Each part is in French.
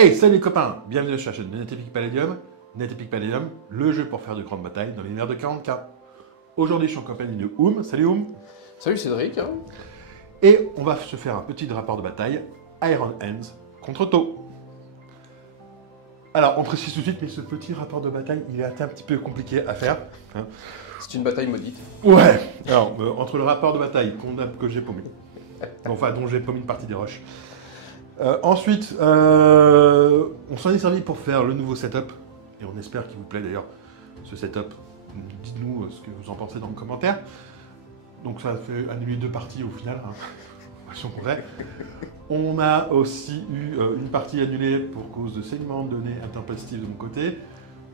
Hey, salut les copains, bienvenue sur la chaîne de NetEpic Palladium. NetEpic Palladium, le jeu pour faire de grandes batailles dans l'univers de 40K. Aujourd'hui, je suis en compagnie de Oum. Salut Oum. Salut Cédric. Et on va se faire un petit rapport de bataille Iron Hands contre Tau. Alors, on précise tout de suite, mais ce petit rapport de bataille, il est un petit peu compliqué à faire. Hein. C'est une bataille maudite. Ouais. Alors, entre le rapport de bataille que j'ai paumé, enfin dont j'ai paumé une partie des rushs. Ensuite, on s'en est servi pour faire le nouveau setup, et on espère qu'il vous plaît d'ailleurs ce setup. Dites-nous ce que vous en pensez dans le commentaire. Donc ça fait annuler 2 parties au final, hein. On a aussi eu une partie annulée pour cause de saignement de nez intempestif de mon côté,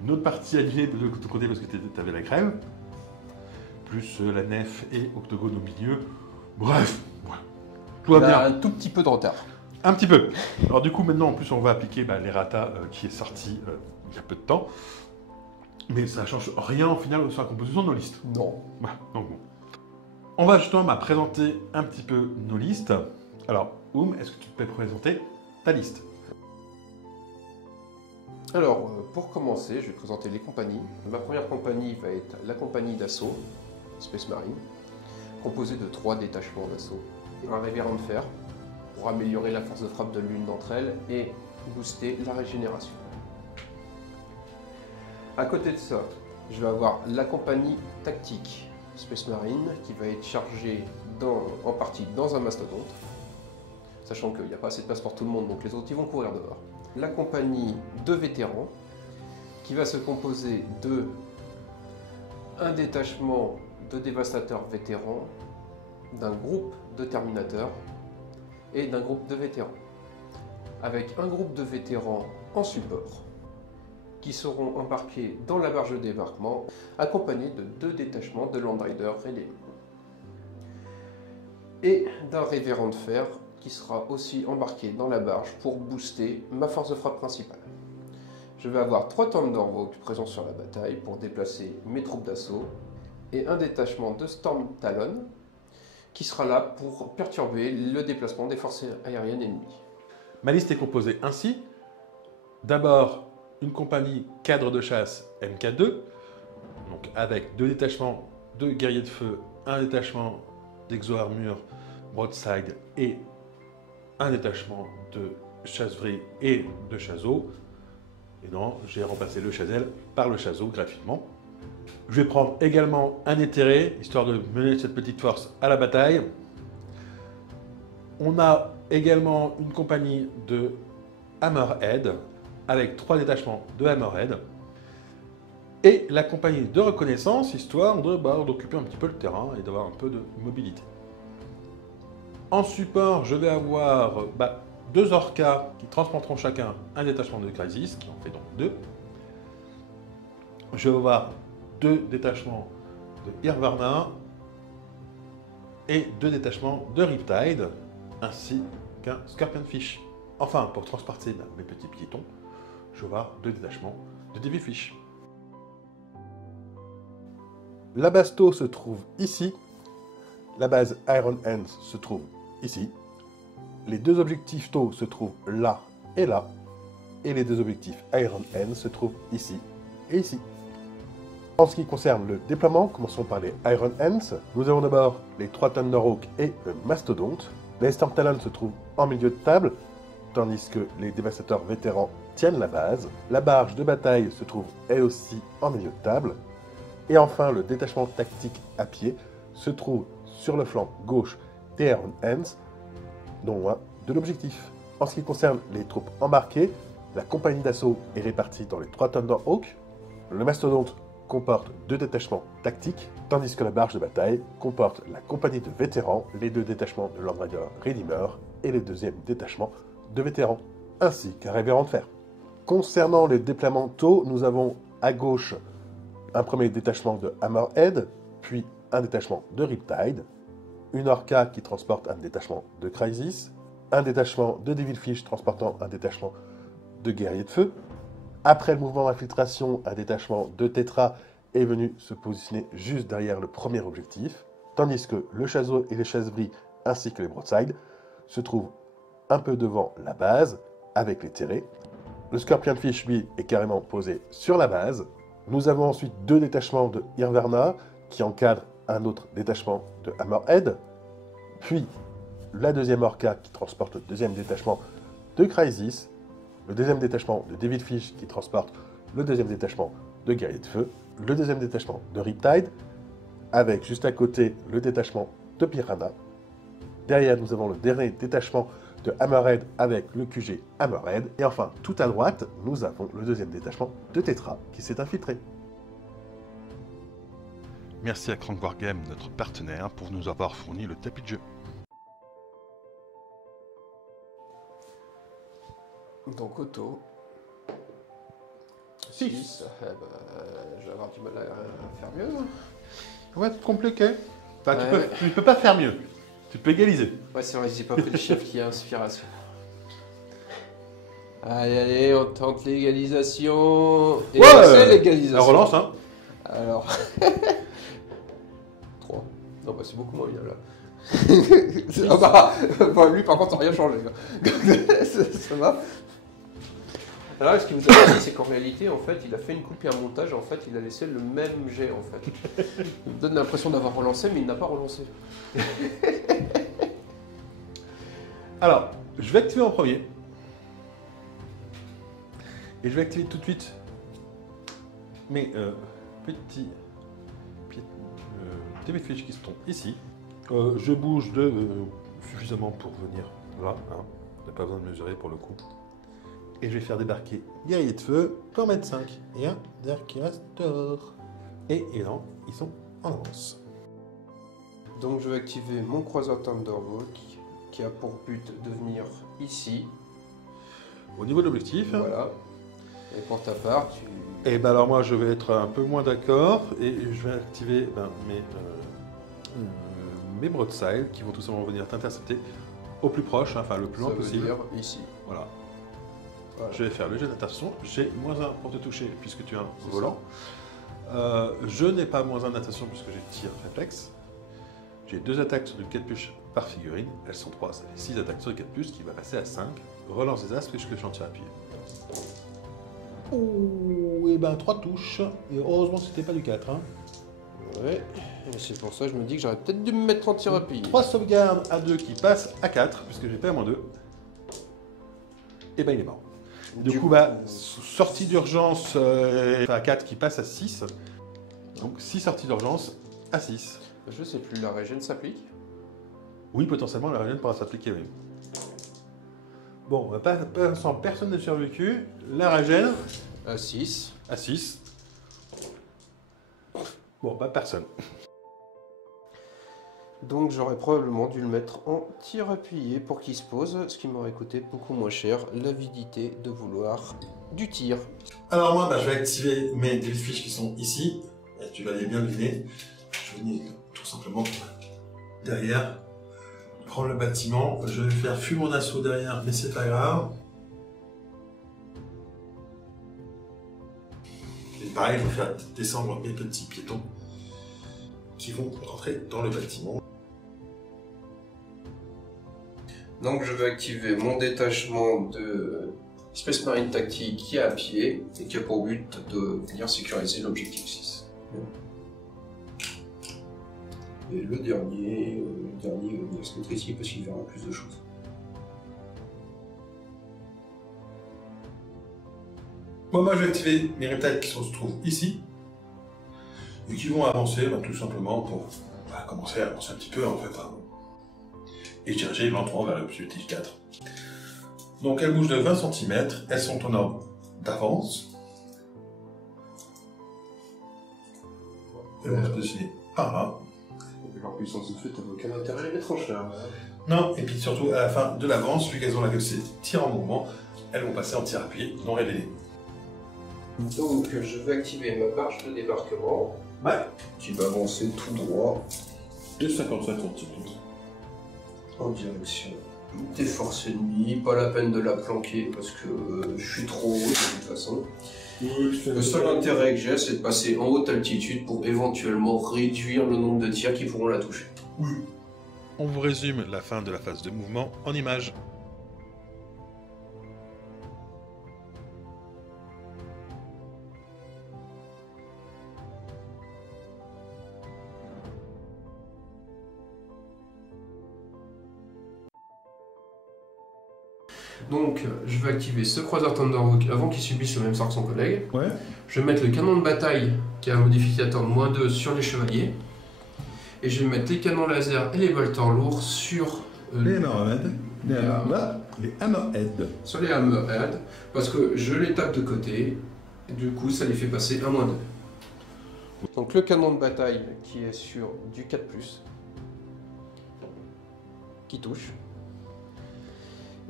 une autre partie annulée de l'autre côté parce que tu avais la crève, plus la nef et octogone au milieu. Bref, voilà. Tout va bien. Un tout petit peu de retard. Un petit peu. Alors du coup, maintenant, en plus, on va appliquer l'errata qui est sorti il y a peu de temps. Mais ça ne change rien, au final, sur la composition de nos listes. Non. Voilà, donc bon. On va justement présenter un petit peu nos listes. Alors, Oum, est-ce que tu peux présenter ta liste? Alors, pour commencer, je vais présenter les compagnies. Ma première compagnie va être la compagnie d'assaut, Space Marine, composée de 3 détachements d'assaut. Un révérend de fer, pour améliorer la force de frappe de l'une d'entre elles et booster la régénération. À côté de ça, je vais avoir la compagnie tactique Space Marine qui va être chargée en partie dans un mastodonte, sachant qu'il n'y a pas assez de place pour tout le monde, donc les autres ils vont courir dehors. La compagnie de vétérans qui va se composer de un détachement de dévastateurs vétérans, d'un groupe de terminateurs et d'un groupe de vétérans, avec un groupe de vétérans en support qui seront embarqués dans la barge de débarquement, accompagnés de 2 détachements de Landrider Redeem. Et d'un révérend de fer qui sera aussi embarqué dans la barge pour booster ma force de frappe principale. Je vais avoir 3 Thunderhawks présents sur la bataille pour déplacer mes troupes d'assaut, et un détachement de Storm Talon qui sera là pour perturber le déplacement des forces aériennes ennemies. Ma liste est composée ainsi. D'abord, une compagnie cadre de chasse MK2, donc avec 2 détachements de guerriers de feu, un détachement d'exo-armure broadside et un détachement de chasse-vrille et de chaseau. Et non, j'ai remplacé le chazelle par le chaseau gratuitement. Je vais prendre également un éthéré, histoire de mener cette petite force à la bataille. On a également une compagnie de Hammerhead, avec 3 détachements de Hammerhead. Et la compagnie de reconnaissance, histoire d'occuper un petit peu le terrain et d'avoir un peu de mobilité. En support, je vais avoir 2 Orcas qui transporteront chacun un détachement de Crisis, qui en fait donc 2. Je vais avoir 2 détachements de Irvarna et 2 détachements de Riptide, ainsi qu'un Scorpionfish. Enfin, pour transporter mes petits piétons, je vais avoir 2 détachements de Devilfish. La Basto se trouve ici, la base Iron Hands se trouve ici, les 2 objectifs Tau se trouvent là, et les 2 objectifs Iron Hands se trouvent ici et ici. En ce qui concerne le déploiement, commençons par les Iron Hands. Nous avons d'abord les 3 Thunderhawks et le Mastodonte. Les Storm Talon se trouvent en milieu de table, tandis que les dévastateurs vétérans tiennent la base. La barge de bataille se trouve elle aussi en milieu de table. Et enfin, le détachement tactique à pied se trouve sur le flanc gauche des Iron Hands, dont un de l'objectif. En ce qui concerne les troupes embarquées, la compagnie d'assaut est répartie dans les 3 Thunderhawks. Le Mastodonte comporte 2 détachements tactiques, tandis que la barge de bataille comporte la compagnie de vétérans, les 2 détachements de Landrider Redeemer et les 2e détachements de vétérans, ainsi qu'un révérend de fer. Concernant les déploiements Tau, nous avons à gauche un premier détachement de Hammerhead, puis un détachement de Riptide, une Orca qui transporte un détachement de Crisis, un détachement de Devilfish transportant un détachement de guerriers de feu. Après le mouvement d'infiltration, un détachement de Tetra est venu se positionner juste derrière le premier objectif, tandis que le chaseau et les chasse-vrille ainsi que les broadsides se trouvent un peu devant la base avec les terrés. Le Scorpionfish, lui, est carrément posé sur la base. Nous avons ensuite 2 détachements de Irverna qui encadrent un autre détachement de Hammerhead. Puis, la deuxième Orca qui transporte le deuxième détachement de Crisis. Le deuxième détachement de Devilfish qui transporte le deuxième détachement de Guerrier de Feu. Le deuxième détachement de Riptide, avec juste à côté le détachement de Piranha. Derrière, nous avons le dernier détachement de Hammerhead avec le QG Hammerhead. Et enfin, tout à droite, nous avons le deuxième détachement de Tetra qui s'est infiltré. Merci à Crank Wargame, notre partenaire, pour nous avoir fourni le tapis de jeu. Donc auto. 6. Je vais avoir du mal à faire mieux. Ça va être compliqué. Enfin, Ouais. tu peux pas faire mieux. Tu peux égaliser. Ouais, c'est vrai, j'ai pas pris le chef qui a inspiration. Allez, on tente l'égalisation. Et c'est l'égalisation. La relance, hein. Alors. 3. Non, bah c'est beaucoup moins bien là. Bah, lui par contre, ça n'a rien changé. Ça va. Alors, ce qui nous a dit, c'est qu'en réalité, en fait, il a fait une coupe et un montage. En fait, il a laissé le même jet. En fait, il me donne l'impression d'avoir relancé, mais il n'a pas relancé. Alors, je vais activer en premier. Et je vais activer tout de suite mes petits Devilfish qui se trouvent ici. Je bouge de suffisamment pour venir là. Hein. On n'a pas besoin de mesurer pour le coup. Et je vais faire débarquer Guerrier de Feu pour mettre 5. Et un derrière qui reste dehors. Et non, ils sont en avance. Donc, je vais activer mon croiseur Thunderbolt qui a pour but de venir ici. Au niveau de l'objectif. Voilà. Et pour ta part, tu. Et ben alors moi je vais être un peu moins d'accord et je vais activer mes broadsides qui vont tout simplement venir t'intercepter au plus proche, hein, enfin le plus loin Ça veut possible. dire ici. Voilà. Voilà. Je vais faire le jet d'interception. J'ai -1 pour te toucher puisque tu es un C'est volant. Je n'ai pas -1 d'attention puisque j'ai tir réflexe. J'ai 2 attaques sur du 4 push par figurine. Elles sont 3, ça fait 6 attaques sur le 4 push qui va passer à 5. Relance des as puisque je suis en tir appuyé. Ouh, et ben 3 touches. Et heureusement c'était pas du 4. Hein. Ouais. Et c'est pour ça que je me dis que j'aurais peut-être dû me mettre en tir appuyé. 3 sauvegardes à 2 qui passent à 4 puisque j'ai pas -2. Et ben il est mort. Du coup, sortie d'urgence à 4 qui passe à 6. Donc 6 sorties d'urgence à 6. Je sais plus, la régène s'applique. Oui, potentiellement, la régène pourra s'appliquer, oui. Bon, personne n'a survécu. La régène À 6. à 6. Bon, personne. Donc j'aurais probablement dû le mettre en tir appuyé pour qu'il se pose, ce qui m'aurait coûté beaucoup moins cher l'avidité de vouloir du tir. Alors moi, je vais activer mes Devilfish qui sont ici. Et tu vas les bien deviner. Je vais venir tout simplement derrière, prendre le bâtiment. Je vais faire fuir mon assaut derrière, mais c'est pas grave. Et pareil, je vais faire descendre mes petits piétons qui vont rentrer dans le bâtiment. Donc je vais activer mon détachement de Space Marine Tactique qui est à pied et qui a pour but de venir sécuriser l'objectif 6. Et le dernier va venir se mettre ici parce qu'il verra plus de choses. Bon, moi je vais activer mes reptiles qui se trouvent ici et qui vont avancer tout simplement pour commencer à avancer un petit peu en fait. Hein. Et diriger lentement vers l'objectif 4. Donc elles bougent de 20 cm, elles sont en ordre d'avance. Elles vont se positionner par là. Leur puissance de feu, t'as aucun intérêt à les mettre en charge. Non, et puis surtout à la fin de l'avance, vu qu'elles ont la capacité de tir en mouvement, elles vont passer en tir appuyé non révélé. Donc je vais activer ma marche de débarquement. Ouais. Qui va avancer tout droit. De 55 cm. En direction des forces ennemies. Pas la peine de la planquer parce que je suis trop haut de toute façon. Le seul intérêt que j'ai, c'est de passer en haute altitude pour éventuellement réduire le nombre de tirs qui pourront la toucher. Oui. On vous résume la fin de la phase de mouvement en images. Donc, je vais activer ce croiseur Thunderhawk avant qu'il subisse le même sort que son collègue. Ouais. Je vais mettre le canon de bataille qui a un modificateur de -2 sur les chevaliers. Et je vais mettre les canons laser et les bolters lourds sur Les Hammerhead. Les Hammerhead. sur les Hammerhead, parce que je les tape de côté, et du coup ça les fait passer à -2. Donc le canon de bataille qui est sur du 4+, qui touche.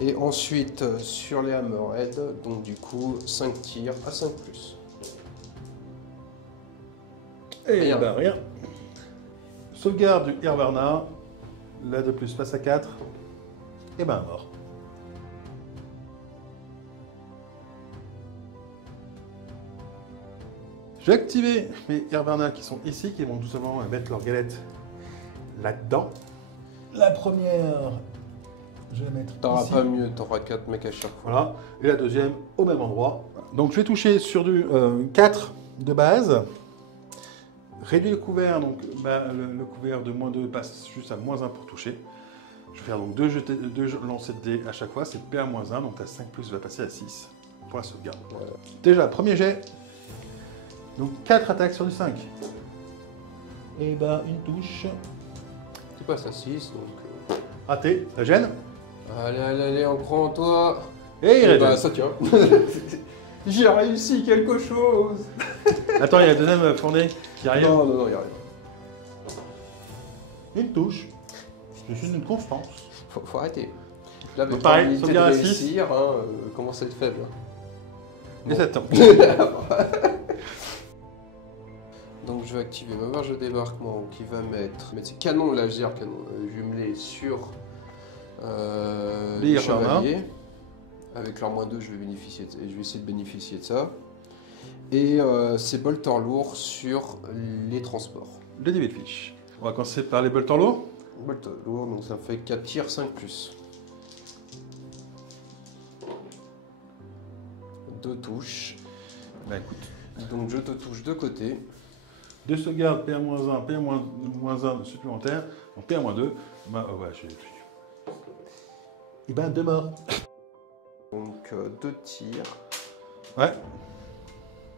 Et ensuite sur les Hammerhead, donc du coup 5 tirs à 5+. Et Rien. ben rien. Sauvegarde du Irvarna. Là de plus passe à 4. Et ben mort. Je vais activer mes Irvarna qui sont ici, qui vont tout simplement mettre leur galette là-dedans. La première, je vais la mettre T'auras ici. pas mieux, t'auras 4 mecs à chaque fois. Voilà. Et la deuxième au même endroit. Donc je vais toucher sur du 4 de base. Réduit le couvert, donc le couvert de -2 passe juste à -1 pour toucher. Je vais faire donc 2 lancers de dés à chaque fois, c'est PA-1, donc ta 5+ va passer à 6 pour la sauvegarde. Voilà. Déjà, premier jet. Donc 4 attaques sur du 5. Et ben une touche. Tu passes à 6, donc... Raté, ça gêne. Allez, allez, allez, en grand toi. Et il Et bah reste. ça tient. J'ai réussi quelque chose. Attends, il y a la deuxième fournée qui arrive. Non, non, non, y'a rien. Une touche. Je suis une constance. Faut arrêter. Là, avec Donc, pareil, probabilité sauvegarde de à six. réussir, hein, commence à être faible. Et ça tombe. Donc je vais activer ma marge de débarquement qui va mettre ses canons laser jumelés sur Les les Irvarna. chevaliers. Avec leur -2, je vais essayer de bénéficier de ça. Et ces bolters lourds sur les transports. Le début de fiche. On va commencer par les bolters lourds. Bolters lourds, donc ça me fait 4 tirs, 5+. 2 touches. Bah écoute. Donc je te touche de côté. 2 sauvegardes, PA-1, PA-1 supplémentaire. Donc PA-2. Bah ouais, et ben 2 morts. Donc 2 tirs, Ouais,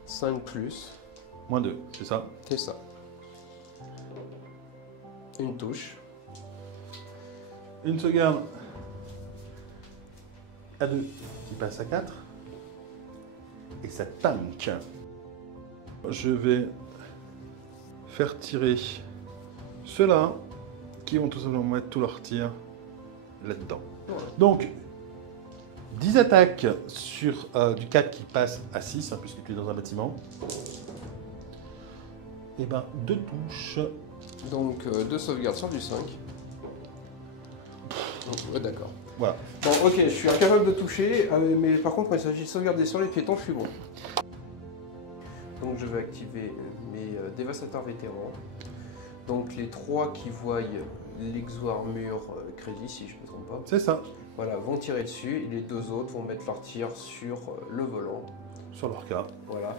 5+, -2, c'est ça. c'est ça. Une touche. Une sauvegarde à 2 qui passe à 4. Et ça tank. Je vais faire tirer ceux-là qui vont tout simplement mettre tous leurs tirs là-dedans. Voilà. Donc, 10 attaques sur du 4 qui passe à 6, hein, puisque tu es dans un bâtiment. Et ben 2 touches. Donc 2 sauvegardes sur du 5. Ouais, d'accord. Voilà. Bon, ok, je suis incapable de toucher, mais par contre, quand il s'agit de sauvegarder sur les piétons, je suis bon. Donc je vais activer mes dévastateurs vétérans. Donc les 3 qui voient l'exo-armure crédit, si je ne me trompe pas, C'est ça, voilà, vont tirer dessus, et les 2 autres vont mettre leur tir sur le volant. sur leur cas. Voilà.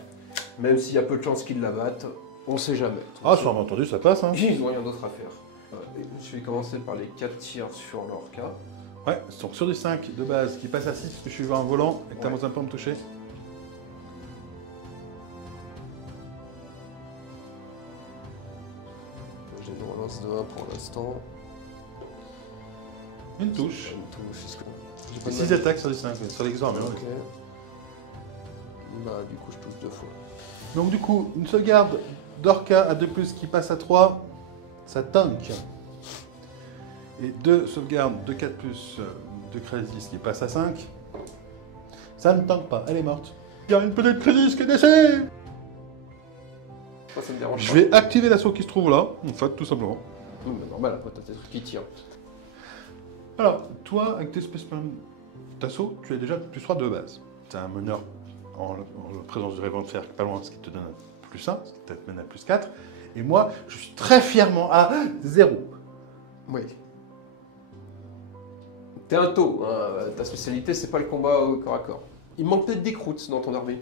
Même s'il y a peu de chances qu'ils la battent, on sait jamais. Ah, sur un entendu, ça passe. Hein. Ils n'ont rien d'autre à faire. Je vais commencer par les 4 tirs sur leur cas. Ouais, donc sur du 5 de base qui passe à 6, parce que je suis un volant et que t'as Ouais. moins un peu à me toucher. J'ai une relance de 1 pour l'instant. Une touche. Une touche. Est-ce que- j'ai Et pas de 6 mal. attaques sur du 5, sur l'exorme. hein. Ok. Bah, du coup, je touche 2 fois. Donc du coup, une sauvegarde d'Orca à 2+, qui passe à 3, ça tank. Et 2 sauvegardes de 4+, de Crisis qui passe à 5, ça ne tank pas, elle est morte. Il y a une petite Crisis qui est décédée. Moi, ça me dérange Je pas. vais activer l'assaut qui se trouve là, en fait, tout simplement. Bah, normal, après, t'as tes trucs qui tirent. Alors, toi, avec tes spécimens d'assaut, tu as déjà +3 de base. Tu as un meneur en présence du rayonnement de fer pas loin, ce qui te donne un +1, ce qui te mène à +4. Et moi, je suis très fièrement à 0. Oui. T'es un taux, hein. Ta spécialité, c'est pas le combat au corps à corps. Il manque peut-être des croûtes dans ton armée,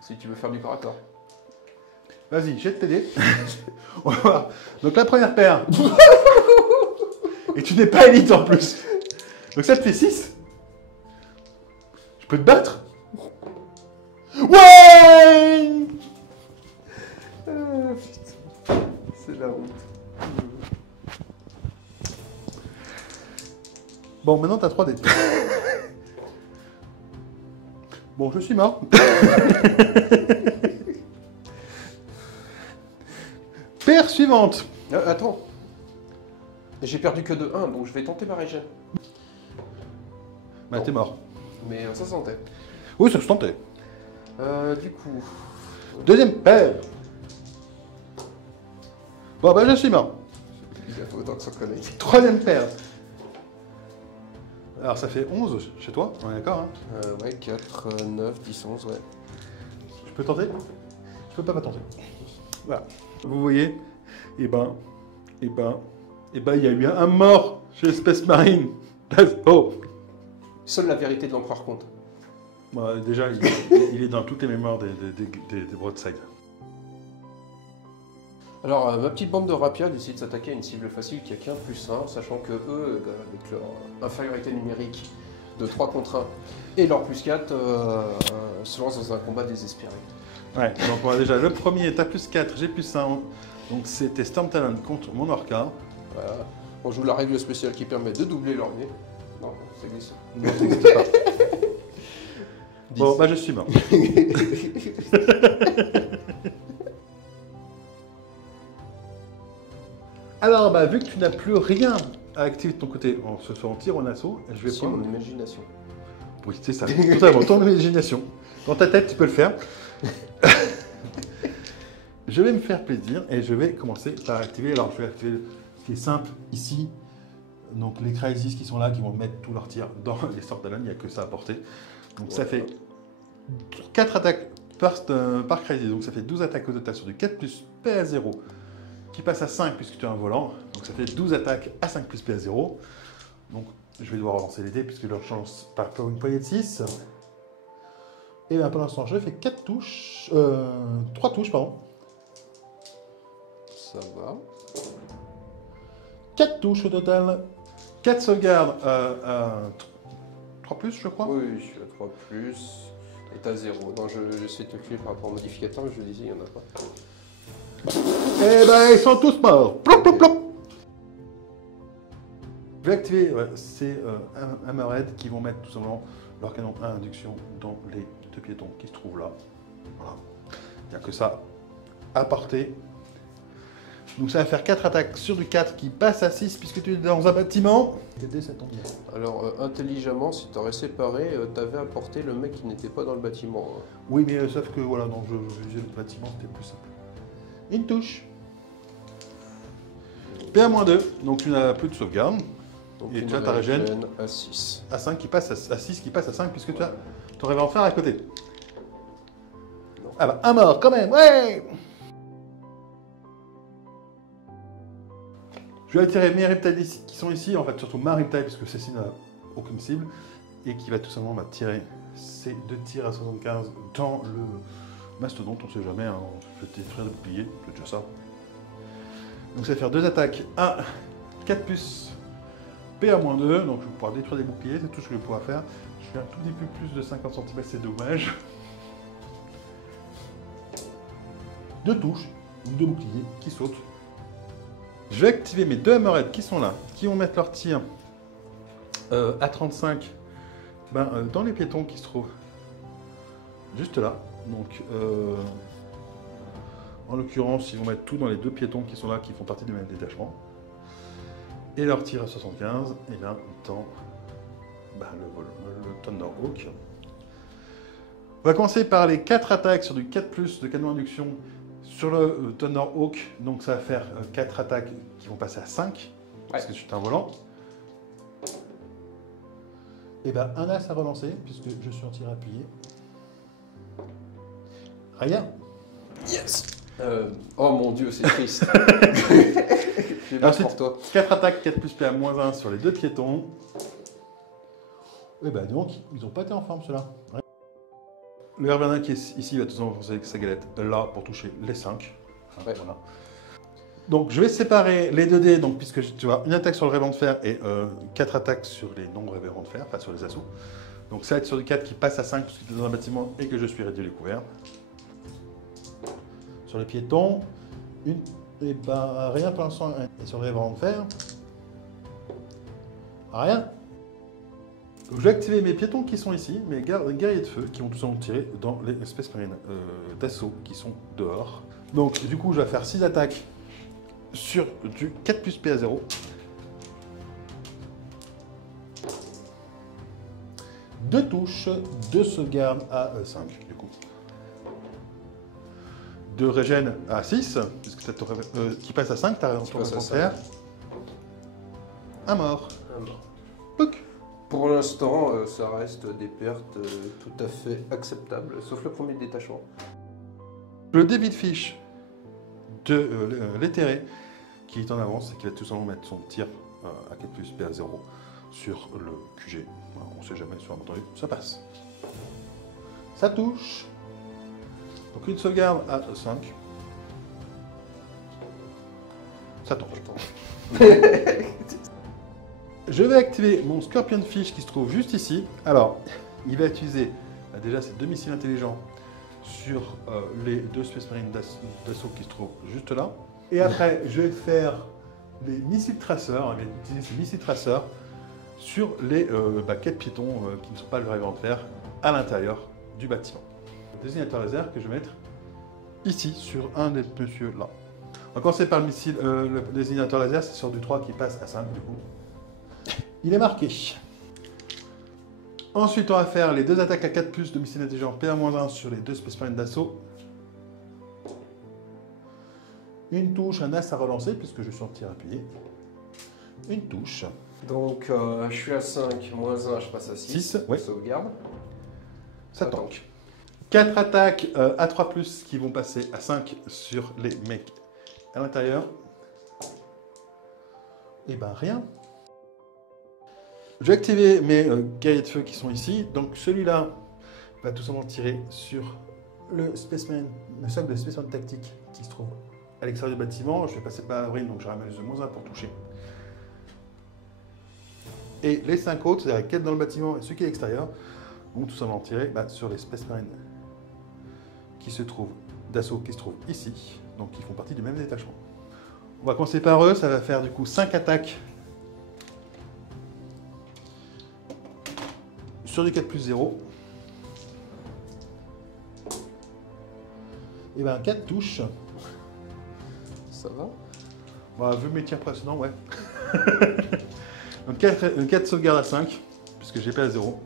si tu veux faire du corps à corps. Vas-y, jette tes dés. On va voir. Donc la première paire. Et tu n'es pas élite en plus. Donc ça te fait 6. peux te battre? Ouais! Putain. C'est la honte. Bon, maintenant t'as 3 dés. Bon, je suis mort. Paire suivante. Attends. J'ai perdu que de 1, donc je vais tenter ma régène. Bah, t'es mort. Mais ça sentait. Oui, ça se tentait. Du coup... Deuxième paire. Bon, bah, je suis mort. Il y a autant que ça connecte. Troisième paire. Alors, ça fait 11 chez toi, on est d'accord, hein? Ouais, 4, 9, 10, 11, ouais. Je peux tenter? Je peux pas tenter. Voilà. Vous voyez? Il y a eu un mort chez Space Marine. Oh! Seule la vérité de l'empereur compte. Bah, déjà, il est dans toutes les mémoires des broadsides. Alors, ma petite bande de Rapia décide de s'attaquer à une cible facile qui a qu'un +1, sachant que eux, avec leur infériorité numérique de 3 contre 1 et leur +4, se lancent dans un combat désespéré. Ouais, donc on a déjà le premier, t'as +4, j'ai +1. Donc c'était Storm Talon contre mon Orca. Voilà. On joue la règle spéciale qui permet de doubler leur nez. Non, ça glisse. Non, ça n'existe pas. Bon, bah je suis mort. Alors, bah, vu que tu n'as plus rien à activer de ton côté, on se fait en tir en assaut. Je vais C'est prendre. mon imagination. Oui, c'est ça. Totalement, ton imagination. Dans ta tête, tu peux le faire. Je vais me faire plaisir et je vais commencer par activer. Alors, je vais activer ce qui est simple ici. Donc, les Crisis qui sont là, qui vont mettre tous leurs tirs dans les sortes d'Alan. Il n'y a que ça à porter. Donc, ça fait 4 attaques par Crisis. Donc, ça fait 12 attaques au total sur du 4 plus PA0 qui passe à 5 puisque tu as un volant. Donc, ça fait 12 attaques à 5 plus PA0. Donc, je vais devoir relancer les dés puisque leur chance part pour une poignée de 6. Et bien, pour l'instant, je fais 4 touches. 3 touches, pardon. Ça va. 4 touches au total. 4 sauvegardes à 3 plus, je crois. Oui, je suis à 3 plus. Et t'as 0. Non, j'essaie de calculer par rapport au modificateur, mais je le disais, il n'y en a pas. Eh ben, ils sont tous morts. Plop, plop, plop. Je vais activer ces Hammerhead qui vont mettre tout simplement leur canon à induction dans les 2 piétons qui se trouvent là. Voilà. Il n'y a que ça à porter. Donc ça va faire 4 attaques sur du 4 qui passe à 6 puisque tu es dans un bâtiment. Et dès ça tombe bien. Alors, intelligemment, si t'aurais séparé, t'avais apporté le mec qui n'était pas dans le bâtiment. Hein. Oui, mais sauf que voilà, dans le jeu de bâtiment, c'était plus simple. Une touche. PA-2, donc tu n'as plus de sauvegarde. Donc, Et tu as ta régène à 6. à 5 qui passe à 6 qui passe à 5 puisque tu as ton rêve en fer à côté. Non. Ah bah, un mort quand même, ouais. Je vais attirer mes reptiles qui sont ici, en fait surtout ma reptile puisque celle-ci n'a aucune cible et qui va tout simplement tirer ces 2 tirs à 75 dans le mastodonte, on sait jamais, hein, je vais détruire le bouclier, c'est déjà ça. Donc ça va faire 2 attaques à 4 plus PA-2, donc je vais pouvoir détruire des boucliers, c'est tout ce que je vais pouvoir faire. Je fais un tout petit peu plus de 50 cm, c'est dommage. 2 touches, donc 2 boucliers qui sautent. Je vais activer mes 2 Hammerhead qui sont là, qui vont mettre leur tir à 35 dans les piétons qui se trouvent juste là. Donc, en l'occurrence, ils vont mettre tout dans les 2 piétons qui sont là, qui font partie du même détachement. Et leur tir à 75, et là, dans le Thunderhawk. On va commencer par les 4 attaques sur du 4+, de canon induction sur le Thunderhawk. Donc ça va faire 4 attaques qui vont passer à 5, parce que c'est un volant. Et ben un as à relancer, puisque je suis en tir appuyé. Raya. Yes. Oh mon dieu, c'est triste. J'ai mal pour toi. 4 attaques, 4 plus PA-1 sur les 2 piétons. Et ben donc, ils n'ont pas été en forme ceux-là. Ouais. Le Herbernin qui est ici va tout simplement foncer avec sa galette là pour toucher les 5. Ouais. Voilà. Donc je vais séparer les 2 dés, donc, puisque tu vois une attaque sur le révérend de fer et 4 attaques sur les non-révérends de fer, enfin sur les assauts. Donc ça va être sur du 4 qui passe à 5 parce que tu es dans un bâtiment et que je suis réduit les couverts. Sur les piétons, et ben, rien pour l'instant. Et sur les rayons de fer, rien. Donc, je vais activer mes piétons qui sont ici, mes guerriers de feu qui vont tout simplement tirer dans les Space Marines d'assaut qui sont dehors. Donc du coup, je vais faire 6 attaques sur du 4 plus P à 0. 2 touches, 2 sauvegardes à 5 du coup. 2 régènes à 6, puisque qui passe à 5, tu as raison, ton inventaire. Un mort. Un mort. Pouc. Pour l'instant, ça reste des pertes tout à fait acceptables, sauf le premier détachement. Le David Fish de l'éthéré, qui est en avance et qui va tout simplement mettre son tir à 4 plus P à 0 sur le QG. Alors, on ne sait jamais, sur un entendu, ça passe. Ça touche. Donc une sauvegarde à 5. Ça tombe. Je vais activer mon Scorpion Fish qui se trouve juste ici. Alors, il va utiliser déjà ces 2 missiles intelligents sur les 2 Space Marines d'assaut qui se trouvent juste là. Et après, je vais faire les missiles traceurs. Il va utiliser ces missiles traceurs sur les 4 piétons qui ne sont pas le rayonnement de fer à l'intérieur du bâtiment. Le désignateur laser que je vais mettre ici sur un des messieurs là. On va commencer par le missile, le désignateur laser, c'est sur du 3 qui passe à 5 du coup. Il est marqué. Ensuite, on va faire les 2 attaques à 4 plus de missiles intelligents PA-1 sur les 2 Space Marines d'assaut. Une touche, un as à relancer puisque je suis en tir appuyé. Une touche. Donc, je suis à 5, moins 1, je passe à 6. Ouais. Sauvegarde. Ça tank. 4 attaques à 3 plus qui vont passer à 5 sur les mecs à l'intérieur. Et ben rien. Je vais activer mes guerriers de feu qui sont ici. Donc celui-là va tout simplement tirer sur le Spaceman, le socle de Spaceman tactique qui se trouve à l'extérieur du bâtiment. Je vais passer par avril, donc je ramène de moins 1 pour toucher. Et les 5 autres, c'est-à-dire qui est dans le bâtiment et ceux qui est à l'extérieur, vont tout simplement tirer sur les Space Marines qui se trouvent d'assaut, qui se trouvent ici. Donc ils font partie du même détachement. On va commencer par eux, ça va faire du coup 5 attaques sur du 4 plus 0. Et bien 4 touches. Ça va? Bah, vu mes tirs précédents, ouais. Donc 4 sauvegardes à 5, puisque j'ai pas à 0.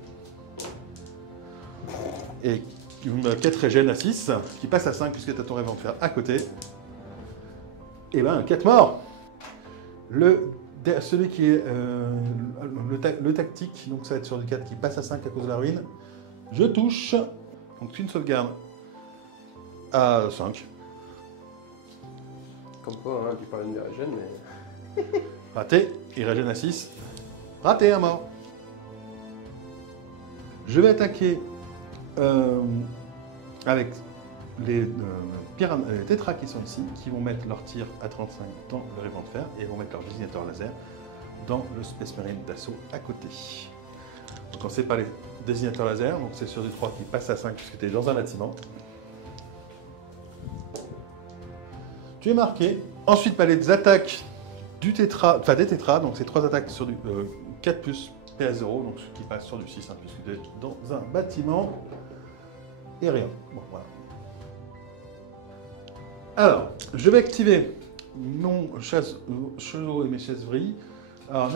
Et 4 régènes à 6, qui passe à 5 puisque tu as ton rêve de fer à côté. Et ben 4 morts. Celui qui est le tactique, donc ça va être sur du 4 qui passe à 5 à cause de la ruine. Je touche. Donc une sauvegarde à 5. Comme quoi, hein, tu parlais de mes régènes, mais... Raté. Il régène à 6. Raté, un mort. Je vais attaquer avec les tétras qui sont ici, qui vont mettre leur tir à 35 dans le rayonnement de fer et vont mettre leur désignateur laser dans le Space Marine d'assaut à côté. On va commencer par les désignateurs laser, donc c'est sur des 3 qui passent à 5 puisque tu es dans un bâtiment. Tu es marqué. Ensuite, par les attaques du tétra, enfin des tétras, donc c'est 3 attaques sur du 4 plus PA0, donc ce qui passe sur du 6, hein, puisque tu es dans un bâtiment et rien. Bon, voilà. Alors, je vais activer mon chaseau et mes chaises-vrilles. Alors,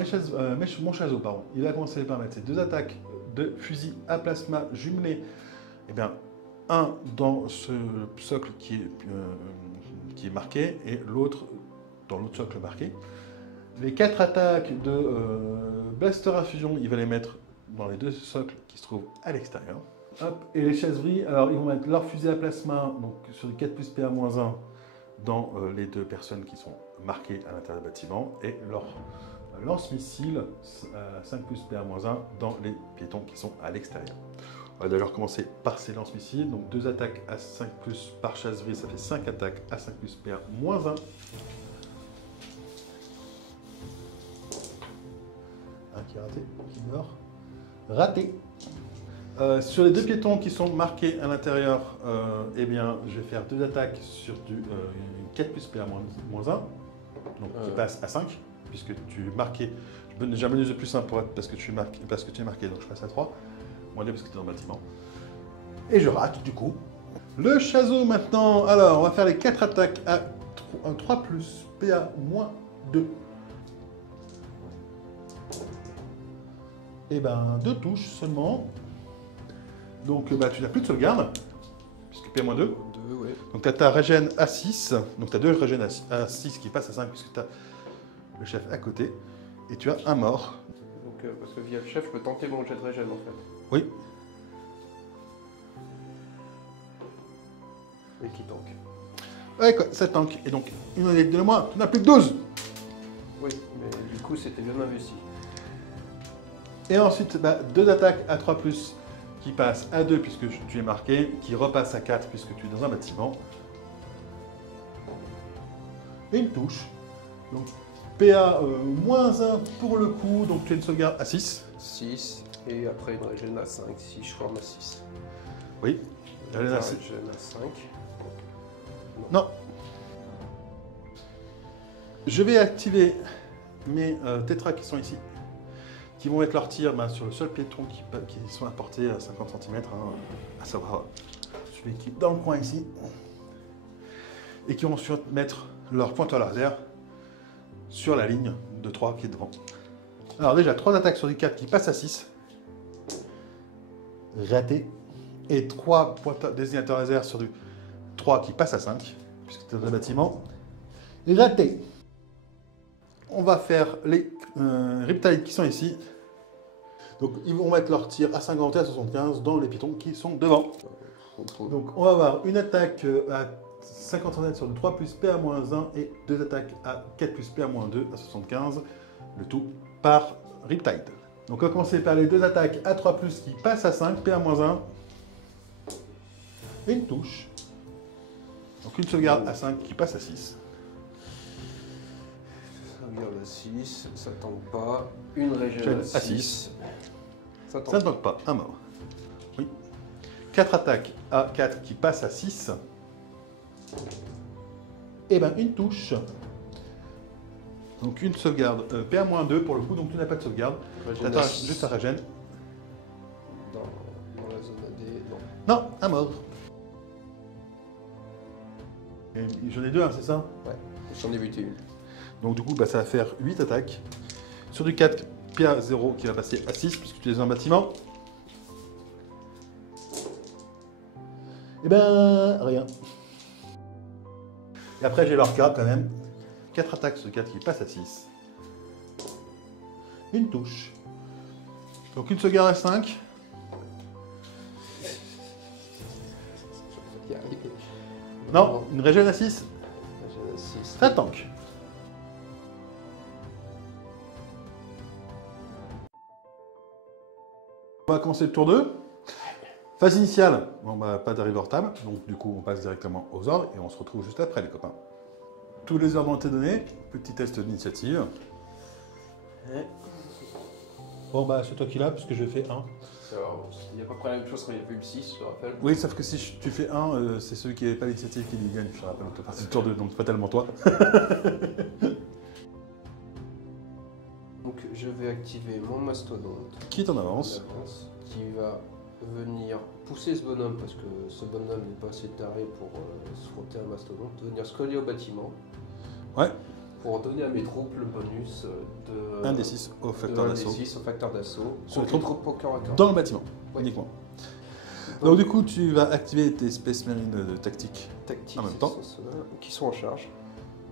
mon chaseau, pardon, il va commencer par mettre ses 2 attaques de fusil à plasma jumelé. Eh bien, un dans ce socle qui est marqué et l'autre dans l'autre socle marqué. Les 4 attaques de blaster à fusion, il va les mettre dans les 2 socles qui se trouvent à l'extérieur. Hop, et les chaises-vrilles, alors ils vont mettre leur fusil à plasma, donc sur du 4 plus PA-1, dans les 2 personnes qui sont marquées à l'intérieur du bâtiment, et leur lance-missile 5 plus PA-1 dans les piétons qui sont à l'extérieur. On va d'ailleurs commencer par ces lance-missiles, donc 2 attaques à 5 plus par chasse-vrille, ça fait 5 attaques à 5 plus PA-1. Un qui est raté, qui meurt. Raté. Sur les deux piétons qui sont marqués à l'intérieur, eh bien, je vais faire 2 attaques sur du 4 plus PA moins 1, donc qui passe à 5, puisque tu es marqué. J'ai un bonus de plus 1 parce que tu es marqué, donc je passe à 3. Moins 2 parce que tu es dans le bâtiment. Et je rate du coup. Le Chazo maintenant. Alors, on va faire les 4 attaques à 3 plus PA moins 2. Et ben 2 touches seulement. Donc bah, tu n'as plus de sauvegarde, puisque PA moins 2. Ouais. Donc tu as ta régène à 6. Donc tu as 2 régènes à 6 qui passent à 5, puisque tu as le chef à côté. Et tu as un mort. Donc, parce que via le chef, je peux tenter mon jet de régène en fait. Oui. Et qui tank. Ouais, quoi, ça tank. Et donc, une unité de moins, tu n'as plus que 12. Oui, mais du coup, c'était bien investi. Et ensuite, bah, 2 attaques à 3 plus qui passent à 2 puisque tu es marqué, qui repassent à 4 puisque tu es dans un bâtiment. Et une touche. Donc, PA moins 1 pour le coup, donc tu as une sauvegarde à 6. 6, et après une régène à 5, si je forme à 6. Oui. Régène à 6. Régène à 5. Non. Je vais activer mes tétras qui sont ici, qui vont mettre leur tir sur le seul piéton qui sont à portée à 50 cm, à savoir celui qui est dans le coin ici, et qui vont ensuite mettre leur pointeur laser sur la ligne de 3 qui est devant. Alors déjà, 3 attaques sur du 4 qui passent à 6. Raté. Et 3 désignateurs laser sur du 3 qui passent à 5, puisque tu es dans un bâtiment. Raté. On va faire les Riptides qui sont ici. Donc ils vont mettre leur tir à 50 et à 75 dans les pitons qui sont devant. Donc on va avoir une attaque à 50 cm sur le 3 plus PA-1 et 2 attaques à 4 plus PA-2 à 75. Le tout par Riptide. Donc on va commencer par les 2 attaques à 3 plus qui passent à 5, PA-1. Et une touche. Donc une sauvegarde à 5 qui passe à 6. Sauvegarde à 6, ça tank pas. Une régène à 6. Ça Ça ne tank pas, un mort. Oui. 4 attaques à 4 qui passent à 6. Et ben une touche. Donc une sauvegarde PA-2 pour le coup, donc tu n'as pas de sauvegarde. T'attends juste à régène. Dans la zone AD, non. Non, un mort. J'en ai 2, hein, c'est ça? Ouais, j'en ai buté une. Donc du coup, bah, ça va faire 8 attaques. Sur du 4, PA0 qui va passer à 6 puisque tu es dans un bâtiment. Et ben, rien. Et après, j'ai leur carte quand même. 4 attaques sur 4 qui passent à 6. Une touche. Donc une sauvegarde à 5. Y arriver. Non, une régène à 6. Régène à 6. Ça tank. On va commencer le tour 2. Phase initiale, bon, bah, pas d'arrivée hors table, donc du coup on passe directement aux ordres et on se retrouve juste après les copains. Tous les ordres ont été donnés, petit test d'initiative. Bon bah c'est toi qui l'as parce que je fais 1. Il n'y a pas près la même chose quand il y a eu le 6, je te rappelle. Oui, sauf que si tu fais 1, c'est celui qui n'avait pas l'initiative qui gagne, je te rappelle. Enfin, c'est le tour 2, donc pas tellement toi. Donc je vais activer mon mastodonte. Qui est en avance? Qui va venir pousser ce bonhomme, parce que ce bonhomme n'est pas assez taré pour se frotter à un mastodonte, venir se coller au bâtiment. Ouais. Pour donner à mes troupes le bonus de 1 des 6 au facteur d'assaut. 1 au facteur d'assaut. Sur les Contre troupes au cœur à cœur. dans le bâtiment, Ouais. uniquement. Donc du coup, tu vas activer tes Space Marines tactiques Tactiques en même temps. Qui sont en charge.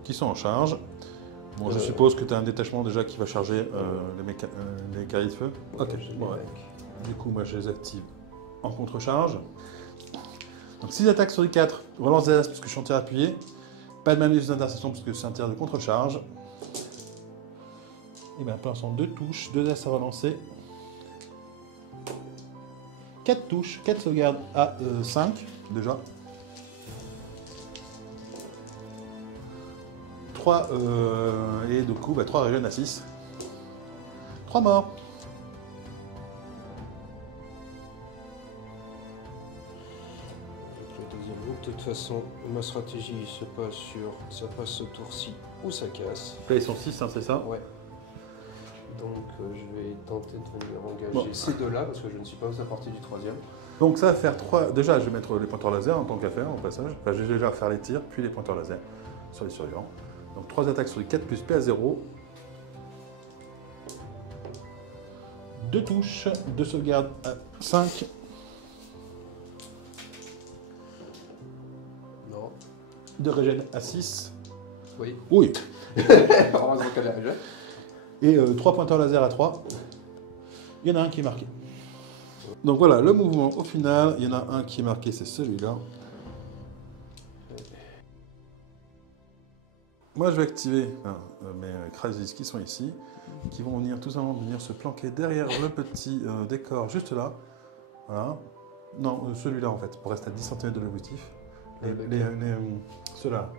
Qui sont en charge. Bon, je suppose que tu as un détachement déjà qui va charger les carriers de feu. Ok, bon, ouais. Du coup, moi je les active en contre-charge. Donc 6 attaques sur les 4, relance des as parce que je suis en tir appuyé. Pas de manus d'interception parce que c'est un tir de contre-charge. Et bien pour l'instant 2 touches, 2 as à relancer. 4 touches, 4 sauvegardes à 5 déjà. 3 et du coup 3 régènes à 6. 3 morts. toute façon, ma stratégie se passe sur ça passe ce tour-ci ou ça casse. Là, ils sont 6, hein, c'est ça? Ouais. Donc je vais tenter de venir engager Bon. ces deux-là parce que je ne suis pas aux partie du troisième. Donc ça va faire 3. Déjà, je vais mettre les pointeurs laser en tant qu'affaire, au passage. Enfin, je vais déjà faire les tirs, puis les pointeurs laser sur les survivants. Donc 3 attaques sur les 4 plus P à 0. 2 touches, 2 sauvegardes à 5. Non. 2 régènes à 6. Oui. Oui. Heureusement qu'elle est arrivée. Et 3 pointeurs laser à 3. Il y en a un qui est marqué. Donc voilà, le mouvement au final, il y en a un qui est marqué, c'est celui-là. Moi je vais activer mes Crisis qui sont ici, qui vont venir tout simplement venir se planquer derrière le petit décor juste là. Voilà. Non, celui-là en fait, pour rester à 10 cm de l'objectif. Ceux-là.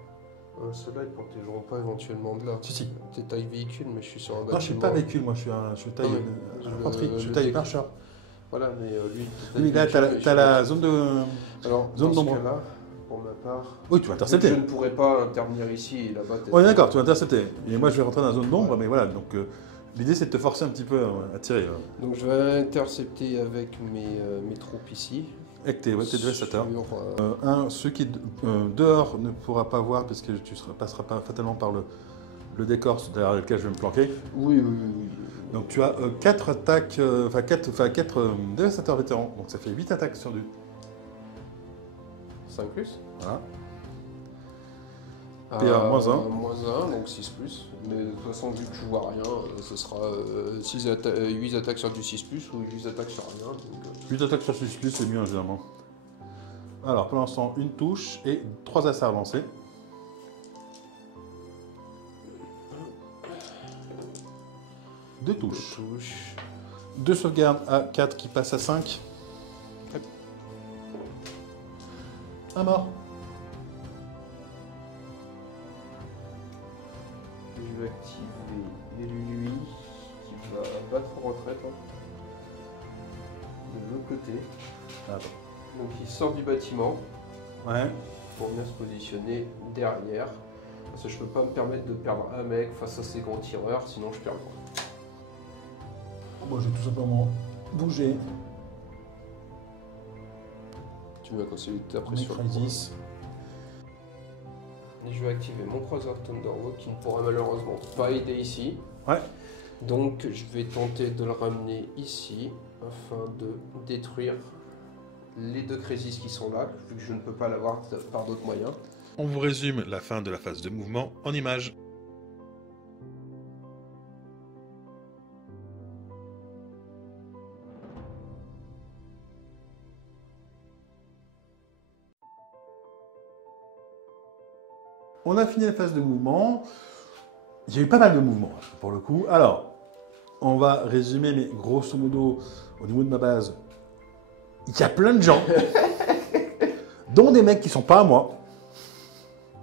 Ceux-là, ils ne protégeront pas éventuellement de là. Si. T'es taille véhicule, mais je suis sur un bâtiment. Non, je suis pas véhicule, moi je suis taille infanterie, je suis taille marcheur. Voilà, mais lui... Oui, là, t'as la zone de... Alors, zone dans ce d'ombre. cas-là, pour ma part... Oui, tu vas intercepter. Je ne pourrais pas intervenir ici et là-bas. Oui, d'accord, tu vas intercepter. Et moi, je vais rentrer dans la zone d'ombre, mais voilà, donc l'idée, c'est de te forcer un petit peu à tirer. Donc, je vais intercepter avec mes troupes ici. Avec tes dévastateurs. Sur, Ceux qui dehors ne pourra pas voir, parce que tu ne passeras pas fatalement par le décor derrière lequel je vais me planquer. Oui. Donc, tu as 4 attaques, 4 dévastateurs vétérans, donc ça fait 8 attaques sur du... 5 plus. Voilà. PA moins 1. Moins 1, donc 6 plus. Mais de toute façon, vu que je vois rien, ce sera 8 attaques sur du 6 plus ou 8 attaques sur rien. Donc, 8 attaques sur 6 plus, c'est mieux généralement. Alors, pour l'instant, une touche et 3 assats à lancer. Deux touches. 2 sauvegardes à 4 qui passent à 5. Un mort. Je vais activer lui qui va battre en retraite de l'autre côté. Attends. Donc il sort du bâtiment Ouais. pour venir se positionner derrière. Parce que je peux pas me permettre de perdre un mec face à ces gros tireurs, sinon je perds le point. Moi, je vais tout simplement bouger. Tu vas continuer ta Mes pression. Crisis. Et je vais activer mon croiseur Thunderhawk qui ne pourra malheureusement pas aider ici. Ouais. Donc je vais tenter de le ramener ici afin de détruire les 2 Crisis qui sont là, vu que je ne peux pas l'avoir par d'autres moyens. On vous résume la fin de la phase de mouvement en images. On a fini la phase de mouvement. Il y a eu pas mal de mouvements, pour le coup. Alors, on va résumer, mais grosso modo, au niveau de ma base, il y a plein de gens, dont des mecs qui sont pas à moi.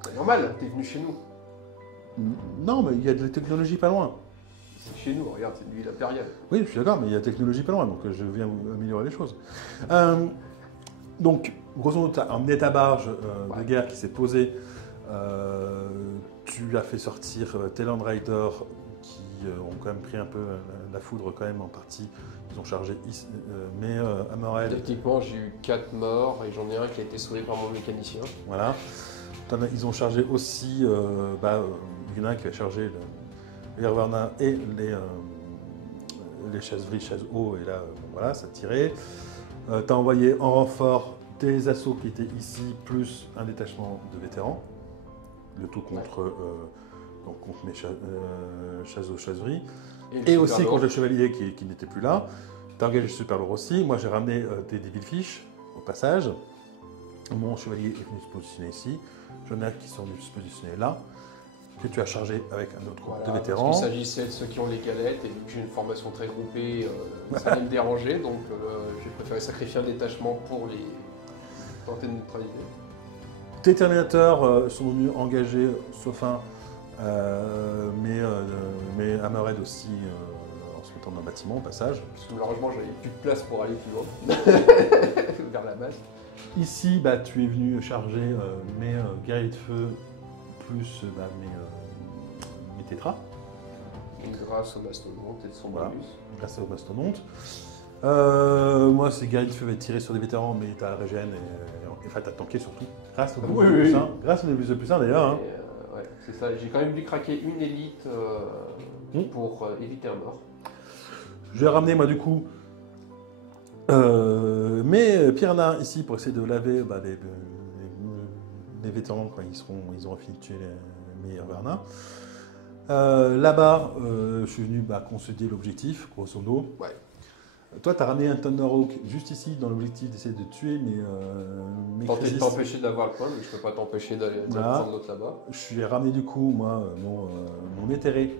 C'est normal, t'es venu chez nous. Non, mais il y a de la technologie pas loin. C'est chez nous, regarde, c'est une ville impériale. Oui, je suis d'accord, mais il y a de la technologie pas loin, donc je viens améliorer les choses. Donc, grosso modo, tu as emmené ta barge de guerre qui s'est posée. Tu as fait sortir tes Land Riders qui ont quand même pris un peu la foudre quand même en partie. Ils ont chargé mais Hammerhead. Techniquement, j'ai eu 4 morts et j'en ai un qui a été sauvé par mon mécanicien. Voilà. Ils ont chargé aussi, il y en a un qui a chargé les Hervarna et les chaises-vries, chaises-eau, et là, voilà, ça tirait. Tu as envoyé en renfort des assauts qui étaient ici, plus un détachement de vétérans. Le tout contre, contre mes chaises-eau, chaises-vries. Et aussi contre le chevalier qui n'était plus là. Tu as engagé le super lourd aussi. Moi, j'ai ramené des Devil Fish au passage. Mon chevalier est venu se positionner ici. J'en ai qui sont venus se positionner là. Que tu as chargé avec un autre groupe de vétérans. Il s'agissait de ceux qui ont les galettes et vu que j'ai une formation très groupée, ça allait me déranger. Donc j'ai préféré sacrifier un détachement pour les tenter de neutraliser. Tes Terminators sont venus engager, sauf un, mais Hammerhead aussi en se mettant dans le bâtiment au passage. Parce que malheureusement, j'avais plus de place pour aller plus loin vers la base. Ici, bah, tu es venu charger mes guerriers de feu plus mes tétras, Grâce au mastodonte et de son Voilà. bonus. grâce au mastodonte. Moi, ces guerriers de feu va tirer sur des vétérans, mais t'as la régène et enfin, t'as tanké surtout. Grâce au Oui, plus oui. 1, grâce au début de plus 1 d'ailleurs. Hein. Ouais, c'est ça. J'ai quand même dû craquer une élite pour éviter un mort. Je vais ramener, moi, du coup, mes piranhas ici pour essayer de laver les vétérans quand ils auront fini de tuer mes Varna. Là-bas, je suis venu concéder l'objectif, grosso modo. Ouais. Toi, tu as ramené un Thunderhawk juste ici dans l'objectif d'essayer de tuer mes Tenter de Crisis. t'empêcher d'avoir le point, mais je peux pas t'empêcher d'aller Voilà. prendre l'autre là-bas. Je suis ramené du coup, moi, mon éthéré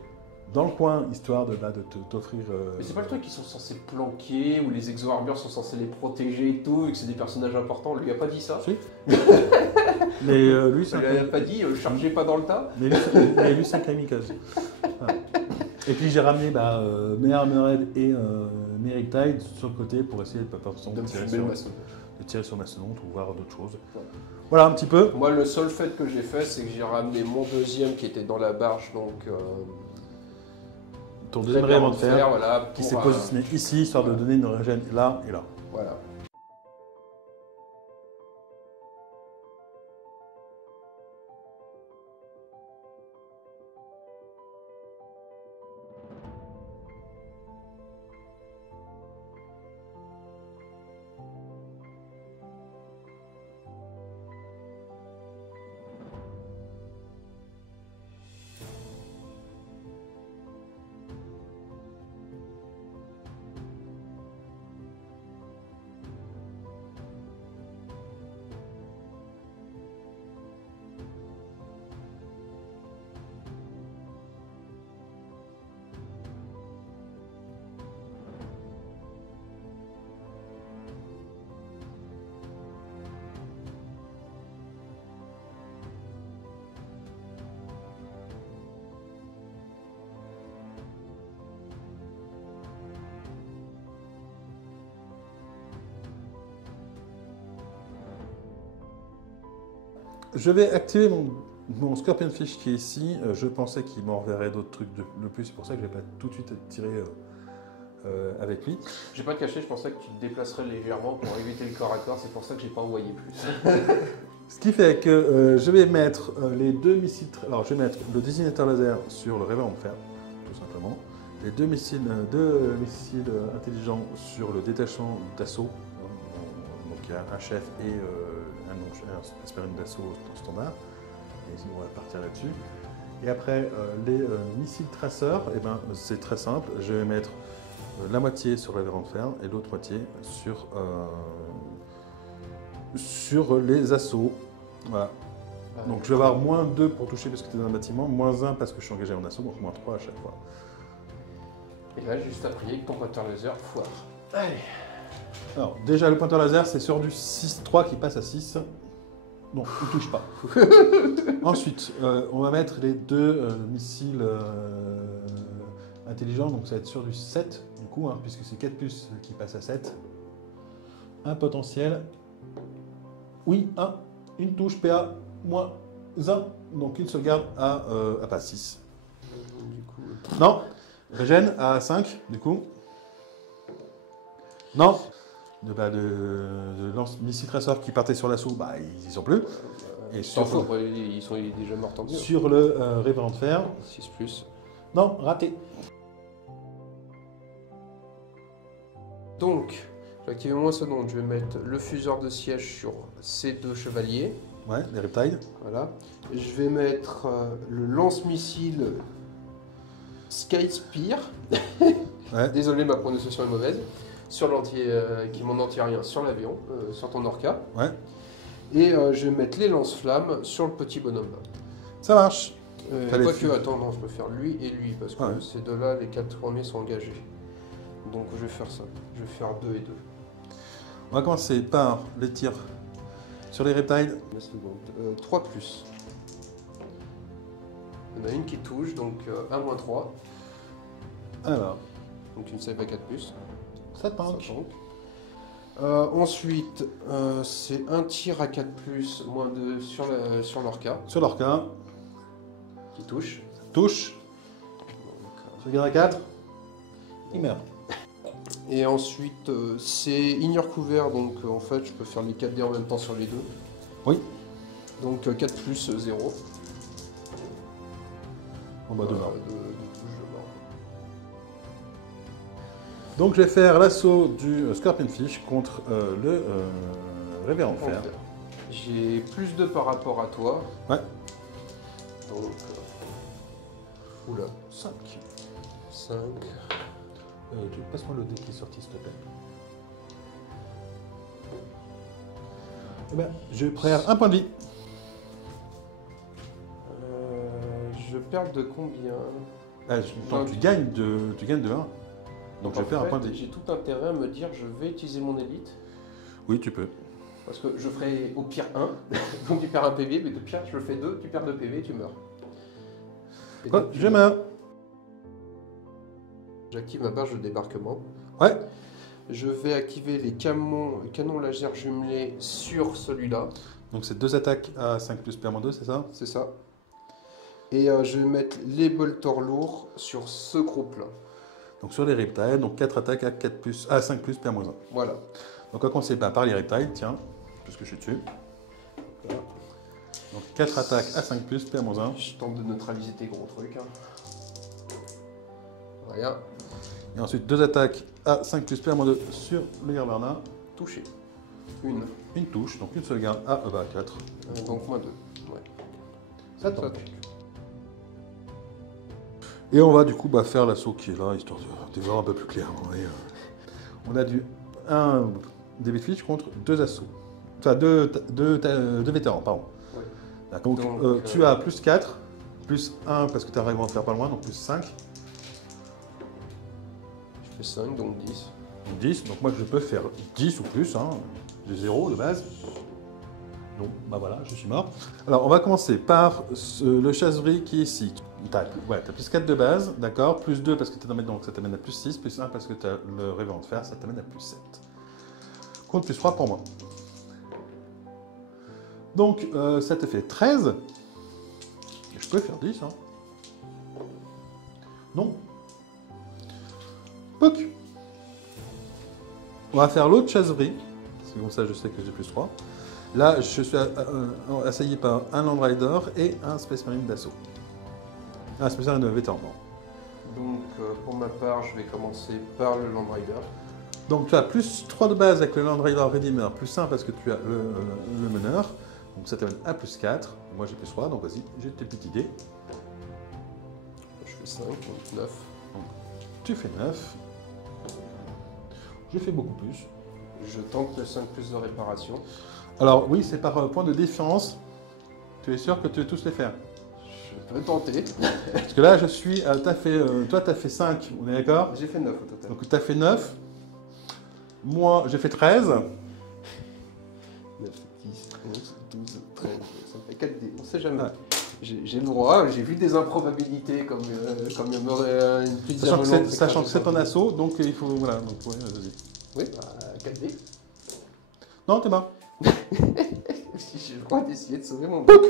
dans le coin, histoire de t'offrir... Mais c'est pas le truc qu'ils sont censés planquer, ou les exo-armures sont censés les protéger et tout, et que c'est des personnages importants. Lui a pas dit ça. Si. Mais lui, c'est Il lui a pas dit chargez pas dans le tas. Mais lui, c'est un kamikaze. Voilà. Et puis j'ai ramené mes Armored et mes Riptide sur le côté pour essayer De me tirer fumer sur, le mastodonte. de tirer sur Mastodonte ou voir d'autres choses. Ouais. Voilà un petit peu. Moi, le seul fait que j'ai fait, c'est que j'ai ramené mon deuxième qui était dans la barge, donc. Ton deuxième rayonnement de fer voilà, qui pour, s'est positionné ici, histoire de donner une régène là et là. Voilà. Je vais activer mon Scorpionfish qui est ici. Je pensais qu'il m'enverrait d'autres trucs de plus, c'est pour ça que je ne vais pas tout de suite tirer avec lui. J'ai pas caché, je pensais que tu te déplacerais légèrement pour éviter le corps à corps, c'est pour ça que j'ai pas envoyé plus. Ce qui fait que je vais mettre les deux missiles. Alors, je vais mettre le désignateur laser sur le réveillon de fer, tout simplement. Les deux missiles intelligents sur le détachement d'assaut. Donc, il y a un chef et un aspirine d'assaut standard. Et on va partir là-dessus. Et après, les missiles traceurs, eh ben, c'est très simple. Je vais mettre la moitié sur le réveillon de fer et l'autre moitié sur les assauts. Voilà. Donc je vais avoir moins 2 pour toucher parce que tu es dans le bâtiment, moins 1 parce que je suis engagé en assaut, donc moins 3 à chaque fois. Et là, juste après, avec ton pointeur laser, foire. Allez. Alors déjà le pointeur laser c'est sur du 6-3 qui passe à 6. Non, il ne touche pas. Ensuite, on va mettre les deux missiles intelligents, donc ça va être sur du 7 du coup, hein, puisque c'est 4 plus qui passe à 7. Un potentiel. Oui, une touche PA, moins 1, donc une sauvegarde à pas 6. Du coup, Non, régène à 5, du coup. Non, de lance-missile traceur qui partait sur l'assaut, ils y sont plus. Et s'en fout, ils sont déjà morts tant mieux. Sur le révérend de fer. 6 plus. Non, raté. Donc, je vais activer moins seconde. Je vais mettre le fuseur de siège sur ces deux chevaliers. Ouais, les reptiles. Voilà. Je vais mettre le lance-missile Sky Spear. Ouais. Désolé, ma prononciation est mauvaise. Sur qui m'en anti-rien sur l'avion, sur ton Orca. Ouais. Et je vais mettre les lance-flammes sur le petit bonhomme là. Ça marche. Quoique, attends, non, je peux faire lui et lui, parce que Ouais. ces deux-là, les 4 premiers sont engagés. Donc je vais faire ça. Je vais faire 2 et 2. On va commencer par les tirs sur les reptiles. 3 plus. Il y en a une qui touche, donc 1 moins 3. Alors, Donc une save à 4 plus. ça tank. Ça tank. Ensuite, c'est un tir à 4+, moins 2 sur l'orca, Sur l'orca, qui touche. touche. Donc, Je regarde à 4. Il meurt. et ensuite, c'est ignore couvert, donc en fait, je peux faire les 4 dés en même temps sur les deux. Oui. Donc 4+, 0. En bas de mort. de touche de mort. Donc je vais faire l'assaut du Scorpionfish contre le Révérend Fer. J'ai +2 par rapport à toi. Ouais. Donc, oula, 5. 5. Passe-moi le dé qui est sorti, s'il te plaît. Eh ben, je perds un point de vie. Je perds de combien? Non, tu gagnes de 1. Donc je perds un point de vie. J'ai tout intérêt à me dire je vais utiliser mon élite. Oui, tu peux. Parce que je ferai au pire 1, donc tu perds un PV, mais de pire je le fais 2, tu perds 2 PV, tu meurs. Et Oh, donc, je meurs. J'active ma barge de débarquement. Ouais. Je vais activer les canons laser jumelés sur celui-là, Donc c'est 2 attaques à 5 plus PA-2, c'est ça? c'est ça. Et je vais mettre les bolters lourds sur ce groupe-là. Donc sur les reptiles, donc 4 attaques à 5 plus PA-1. Voilà. Donc on va commencer par les reptiles, tiens, puisque je suis dessus. Voilà. Donc 4 attaques à 5 plus PA-1. Je tente de neutraliser tes gros trucs. Hein. Voilà. Et ensuite 2 attaques à 5 plus PA-2 sur le Garbarna. Touché. Une. Une touche, donc une seule garde à 4. Donc moins 2. Ouais. Ça Ça tombe. tombe. Et on va du coup faire l'assaut qui est là, histoire de voir un peu plus clairement. Et, on a un David Fitch contre 2 assauts. Enfin, deux vétérans, pardon. Ouais. D'accord. Donc, tu as plus 4, plus 1 parce que tu as vraiment de faire pas loin, donc plus 5. Je fais 5, donc 10. Donc 10, donc moi je peux faire 10 ou plus, hein. J'ai 0 de base. Donc bah voilà, je suis mort. Alors on va commencer par le chassevri qui est ici. T'as plus 4 de base, d'accord, plus 2 parce que tu es dans donc ça t'amène à plus 6, plus 1 parce que tu as le Révérend Fer, ça t'amène à plus 7. Compte plus 3 pour moi. Donc ça te fait 13. Et je peux faire 10, hein. Non. Poc. On va faire l'autre chassevri. C'est comme ça je sais que j'ai plus 3. Là, je suis assailli par un Land Rider et un Space Marine d'assaut. Ah, Space Marine de vétéran. Donc pour ma part, je vais commencer par le Land Rider. Donc tu as plus 3 de base avec le Land Rider Redeemer, plus 1 parce que tu as le meneur. Donc ça t'amène à plus 4. Moi j'ai plus 3, donc vas-y, j'ai tes petites idées. Je fais 5, donc 9. Donc, tu fais 9. Je fais beaucoup plus. Je tente le 5 plus de réparation. Alors oui, c'est par point de défense. Tu es sûr que tu veux tous les faire? Je peux tenter. Parce que là, je suis. Toi, tu as fait 5, on est d'accord? J'ai fait 9 au total. Donc tu as fait 9. Moi, j'ai fait 13. 9, 10, 11, 12, 13. Ça me fait 4 dés. On sait jamais. Ouais. J'ai le droit, j'ai vu des improbabilités comme il y aurait une petite Sachant que c'est ton assaut, donc il faut. Voilà, donc ouais, vas-y. Oui, bah, 4 dés. Non, t'es mort. Si j'ai le droit d'essayer de sauver mon book.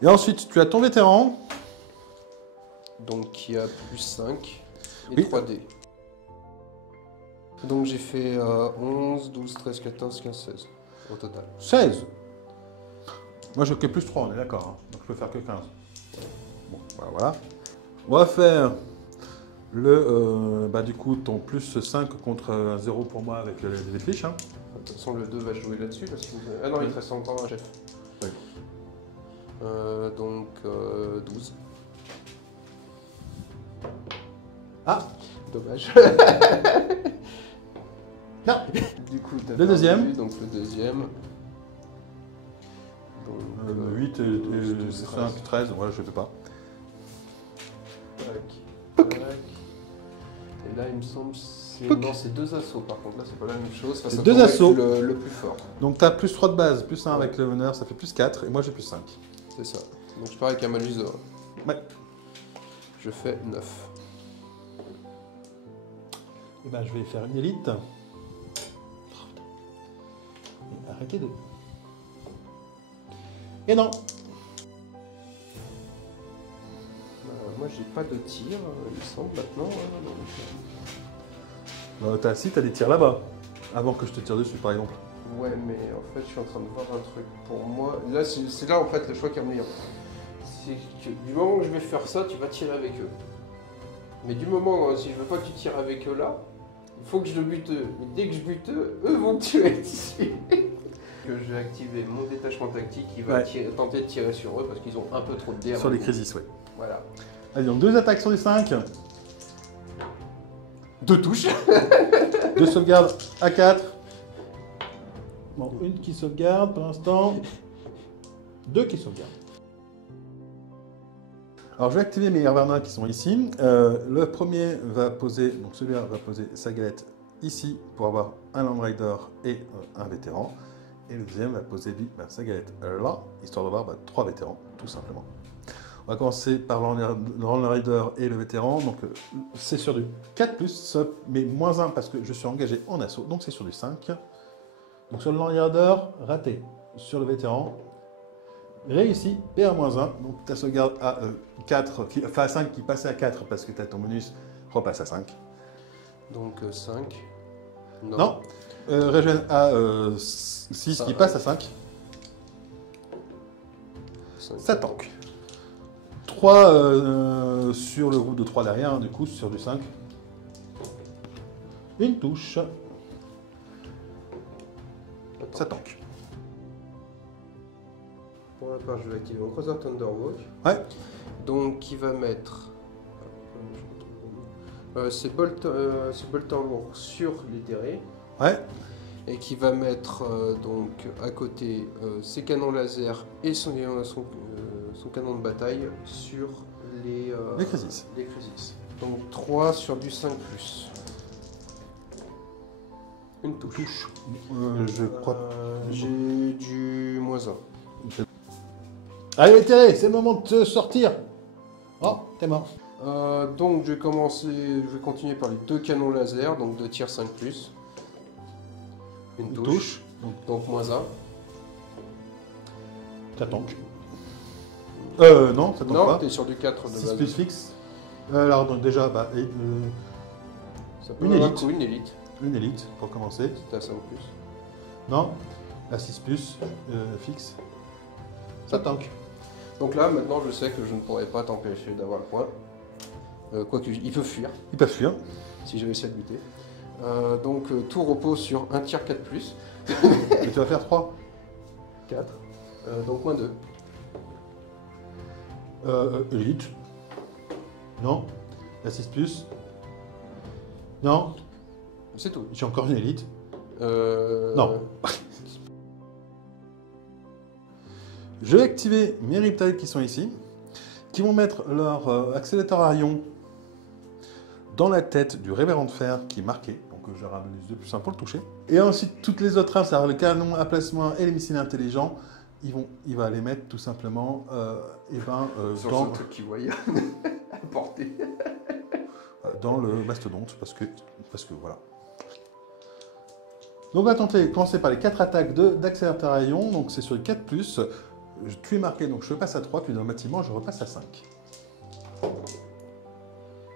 Et ensuite, tu as ton vétéran. Donc qui a plus 5 et Oui. 3 dés. Donc j'ai fait 11, 12, 13, 14, 15, 16 au total. 16. Moi, je que plus 3, on est d'accord. Hein. Donc je peux faire que 15. Bon, bah, voilà. On va faire du coup, ton plus 5 contre un 0 pour moi avec les fiches. Hein. De toute façon, le 2 va jouer là-dessus parce qu'il ah non, il te reste encore un chef. Oui. Donc 12. Ah, Dommage. non. Du coup, t'as Le perdu, deuxième. Donc le deuxième. Donc, 8 et 5, 13, voilà, je ne fais pas. tac, tac. Et là, il me semble non, c'est 2 assauts par contre. Là, c'est pas la même chose. Enfin, C'est ça 2 pourrait être assauts. le plus fort. Donc tu as plus 3 de base, plus 1 avec le meneur, ça fait plus 4, et moi j'ai plus 5. C'est ça. Donc je pars avec un malus de 1. Ouais. Je fais 9. Et ben je vais faire une élite. Et arrêtez de... Et non. Moi j'ai pas de tir, il me semble maintenant. Si, t'as des tirs là-bas. Avant que je te tire dessus par exemple. Ouais, mais en fait je suis en train de voir un truc. Pour moi, là c'est là en fait le choix qui est ennuyant. C'est que du moment où je vais faire ça, tu vas tirer avec eux. Mais du moment où si je veux pas que tu tires avec eux là, il faut que je le bute eux. Et dès que je bute eux, eux vont me tuer ici. Que je vais activer mon détachement tactique qui va tenter de tirer sur eux parce qu'ils ont un peu trop de dés. Sur les crisis, ouais. Voilà. Allez, donc 2 attaques sur les 5. 2 touches. 2 sauvegardes à 4. Bon, une qui sauvegarde pour l'instant. 2 qui sauvegardent. Alors je vais activer mes Hervarnins qui sont ici. Le premier va poser, donc celui-là va poser sa galette ici pour avoir un Land Rider et un vétéran. Et le deuxième va poser lui sa galette là, histoire d'avoir 3 vétérans, tout simplement. On va commencer par le Land Rider et le vétéran. Donc c'est sur du 4+, mais -1 parce que je suis engagé en assaut, donc c'est sur du 5. Donc sur le Land Rider, raté. Sur le vétéran, réussi, PA-1. Donc ta sauvegarde à 4, enfin à 5 qui passait à 4 parce que tu as ton bonus, repasse à 5. Donc 5. Non. Régène à 6 qui passe à 5. Ça tank. 3 sur le groupe de 3 derrière, du coup sur du 5. Une touche. Ça tank. Pour ma part, je vais activer mon Crosshair Thunderwalk. Ouais. Donc, qui va mettre. C'est bolt en lourd sur les terrés. Ouais. Et qui va mettre donc à côté ses canons laser et son canon de bataille sur les crisis. Donc 3 sur du 5+. Une touche. Je crois. J'ai du -1. Allez, Terré, c'est le moment de te sortir. Oh, t'es mort. Donc je vais continuer par les 2 canons laser, donc 2 tirs 5+. Une touche. Donc -1. Ça tank. Non, ça tank pas. Non, t'es sur du 4 de 6 base. plus fixe. Alors donc déjà, Ça peut une avoir un élite. coup, une élite. Une élite pour commencer. C'était à 5+. Non, la 6 plus fixe. Ça tank. Donc là, maintenant, je sais que je ne pourrais pas t'empêcher d'avoir le point. Quoique, il peut fuir, Ils peuvent fuir. si j'ai réussi à le buter. Donc, tout repose sur un tir 4+. Et tu vas faire 3. 4. Donc, -2. Élite. Non. La 6 plus. Non. C'est tout. J'ai encore une élite. Non. Je vais activer mes reptiles qui sont ici, qui vont mettre leur accélérateur à ion dans la tête du révérend de fer qui est marqué. Donc j'aurai un bonus de +1 pour le toucher. Et ensuite, toutes les autres armes, c'est-à-dire le canon à placement et les missiles intelligents, il va les mettre tout simplement Sur dans, ce truc qu'il voyait à porter. dans le mastodonte, parce que voilà. Donc on va commencer par les 4 attaques d'accélérateur à ion, donc c'est sur le 4+. Tu es marqué, donc je passe à 3, puis dans le bâtiment, je repasse à 5.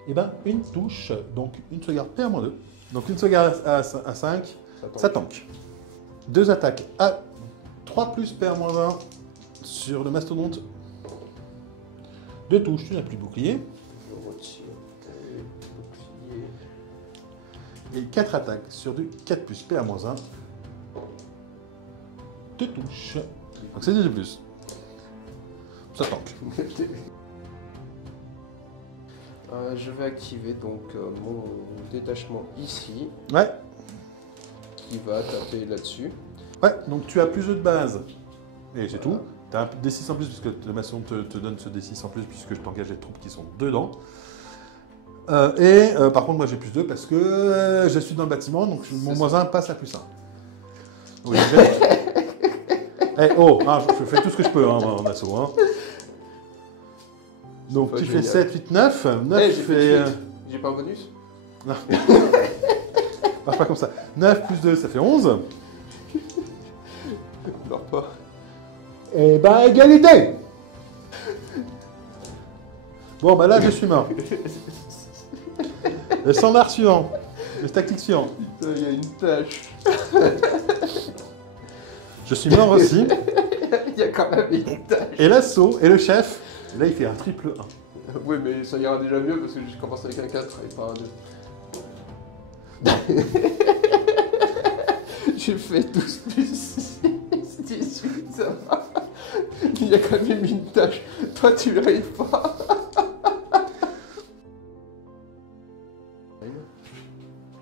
Et bien, une touche, donc une sauvegarde PA-2. Donc une sauvegarde à 5, ça tank. 2 attaques à 3 plus PA-1 sur le mastodonte. 2 touches, tu n'as plus de bouclier. Je retire. Bouclier. Et 4 attaques sur du 4 plus PA-1. 2 touches. Donc c'est 2 de plus. Ça tank. Je vais activer donc mon détachement ici, Ouais. qui va taper là-dessus. Ouais, donc tu as plus de base. Et c'est tout. Tu as un D6 en plus, puisque le maçon te donne ce D6 en plus, puisque je t'engage les troupes qui sont dedans. Par contre, moi j'ai plus 2 parce que je suis dans le bâtiment, donc mon -1 passe à +1. Donc, je fais tout ce que je peux en assaut. Hein. Donc tu fais 7, 8, 9. 9 j'ai fait 8. J'ai pas un bonus? Non. marche pas comme ça. 9 plus 2, ça fait 11. Alors pas. Et bah, égalité. Bon, bah là, je suis mort. Le standard suivant. Le tactique suivant. Putain, il y a une tâche. Je suis mort aussi. Il y a quand même une tâche. Et l'assaut, et le chef, là, il fait un triple 1. Oui, mais ça ira déjà mieux parce que je commence avec un 4 et pas un 2. J'ai fait 12 plus 6, 18, ça va. Il y a quand même une tâche. Toi, tu l'arrives pas.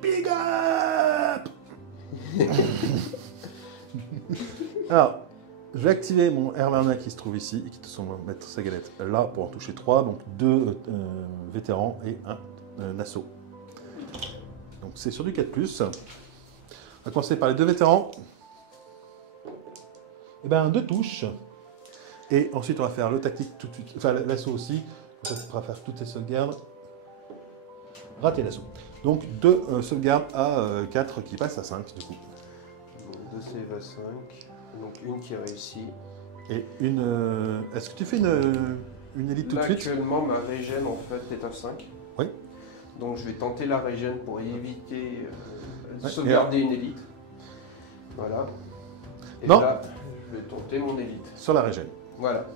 Big up. Alors, je vais activer mon Hermana qui se trouve ici et qui te semble mettre sa galette là pour en toucher 3. Donc 2 vétérans et un assaut. Donc c'est sur du 4+. On va commencer par les 2 vétérans. Et ben 2 touches. Et ensuite on va faire le tactique tout de suite. Enfin l'assaut aussi. Ça pourra faire toutes les sauvegardes. Rater l'assaut. Donc 2 sauvegardes à 4 qui passent à 5 du coup. 2 save à 5. Donc une qui réussit. Et une. Est-ce que tu fais une élite tout de Là, suite? actuellement, ma régène en fait est à 5. Oui. Donc je vais tenter la régène pour éviter de Ouais, sauvegarder une élite. Voilà. Et Non. là, je vais tenter mon élite. Sur la régène. Voilà.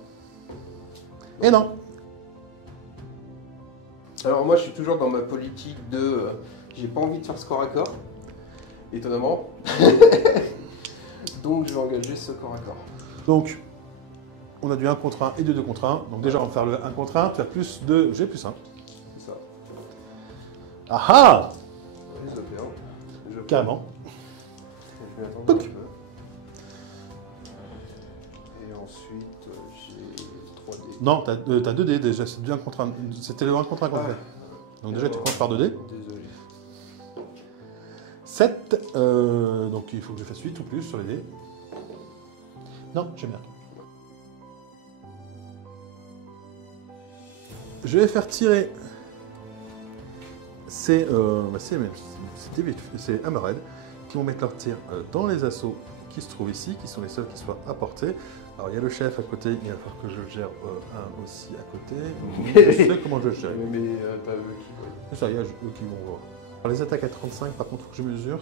Et non. Alors moi, je suis toujours dans ma politique de... j'ai pas envie de faire score à corps, étonnamment. Donc je vais engager ce corps à corps. Donc, on a du 1 contre 1 et du 2 contre 1. Donc déjà, on va faire le 1 contre 1. Tu as plus 2, j'ai plus 1. C'est ça. Ah ah. Oui, ça fait un. Je peux. Carrément. Je vais attendre Pouc. un peu. Et ensuite, j'ai 3D. Non, tu as 2 dés déjà. C'est du 1 contre 1. C'était le 1 contre 1 qu'on fait. Donc déjà, tu comptes par 2 dés. Désolé. 7. Donc il faut que je fasse 8 ou plus sur les dés. Non, j'ai bien. Je vais faire tirer c'est Hammerhead qui vont mettre leur tir dans les assauts qui se trouvent ici, qui sont les seuls qui soient à portée. Alors il y a le chef à côté, il va falloir que je le gère un aussi à côté. Je sais comment je le gère. Mais t'as vu qui quoi. C'est ça, il y a eux qui vont voir. Alors les attaques à 35, par contre, il faut que je mesure.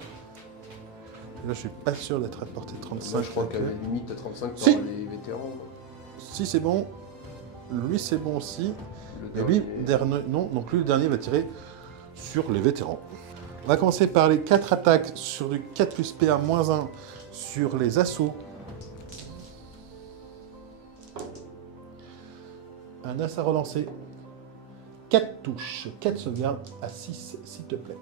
Et là, je suis pas sûr d'être à portée 35. Moi, je crois qu'à la limite, à 35, Si. t'auras les vétérans. Si c'est bon, lui c'est bon aussi. Le Et lui, dernier. non, donc lui le dernier va tirer sur les vétérans. On va commencer par les 4 attaques sur du 4 plus PA moins 1 sur les assauts. Un as à relancer. 4 touches, 4 sauvegardes à 6 s'il te plaît.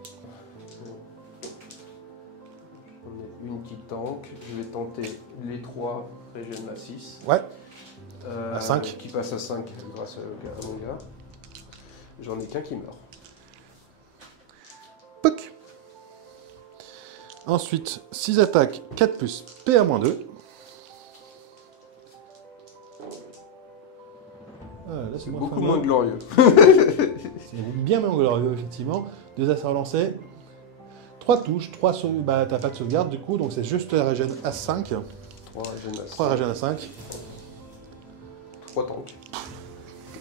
On est une qui tank. Je vais tenter les 3 régènes à 6. Ouais. À 5. Qui passe à 5 grâce à mon gars. J'en ai qu'un qui meurt. Poc. Ensuite, 6 attaques, 4 plus PA moins 2. Ah, là, C'est moins beaucoup fameux. moins glorieux. C'est bien moins glorieux, effectivement. 2 as à relancer. 3 touches, 3 sauvegardes. Bah, t'as pas de sauvegarde du coup, donc c'est juste la régène à 5. 3 régènes à 5. 3 régènes à 5. 3 tanks.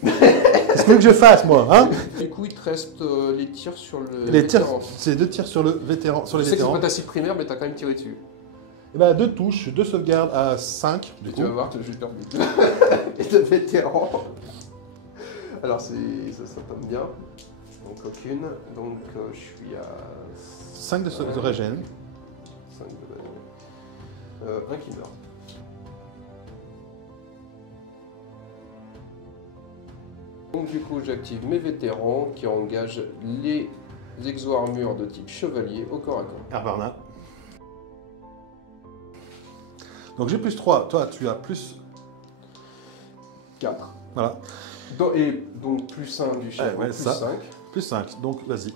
Qu'est-ce que tu veux que je fasse, moi, hein? Du coup, il te reste les tirs sur le Les tirs, vétéran. c'est 2 tirs sur le vétéran, sur Je les sais que c'est vétérans. pas ta cible primaire, mais t'as quand même tiré dessus. Et bah, 2 touches, 2 sauvegardes à 5. Du Et coup. tu vas voir, je vais perdre vite. Et de vétéran. Alors, ça tombe bien. Donc, aucune. Donc, je suis à 5 de régène. 5 de un qui meurt. Donc, du coup, j'active mes vétérans qui engagent les exo-armures de type chevalier au corps à corps. Hervarna. Donc j'ai plus 3, toi tu as plus. 4. Voilà. Et donc, plus 1 du chef, Ouais, plus ça. 5. Plus 5, donc vas-y.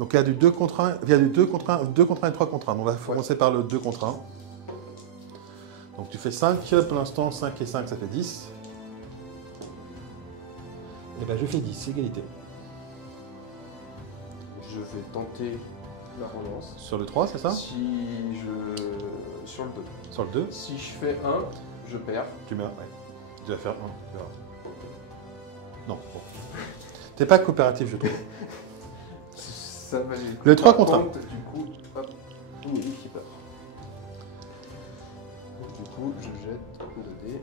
Donc il y a du 2 contre 1, il y a du 2 contre 1, 2 contre 1 et 3 contre 1. Donc on va commencer par le 2 contre 1. Donc tu fais 5, pour l'instant 5 et 5 ça fait 10. Et ben je fais 10, égalité. Je vais tenter la relance. Sur le 3, c'est ça? Si je... Sur le 2. Sur le 2, Si je fais 1, je perds. tu meurs. Ouais. Tu vas faire 1. Non, bon. T'es pas coopératif, je trouve. Ça va Le 3 contre 1. Du coup, hop, il modifie pas. Du coup, je jette 2 dés.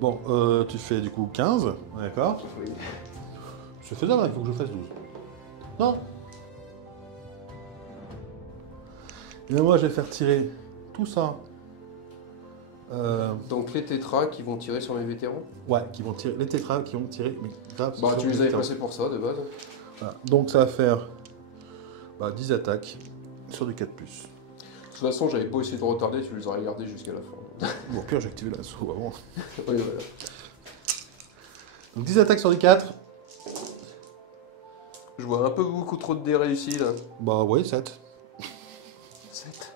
Bon, tu fais du coup 15, d'accord? Oui. C'est faisable, il faut que je fasse 12. Non. Et moi, je vais faire tirer tout ça. Donc les tétras qui vont tirer sur mes vétérans. Ouais, qui vont tirer, les tétras qui vont tirer, mais grave. Bah sur tu les avais vétérans. passés pour ça de base. Voilà. Donc ça va faire 10 attaques sur du 4+. De toute façon, j'avais pas essayé de retarder, tu les aurais gardés jusqu'à la fin. Bon, au pire, j'ai activé l'assaut avant. Oui, voilà. Donc 10 attaques sur du 4. Je vois un peu beaucoup trop de dés réussis là. Bah ouais, 7. 7.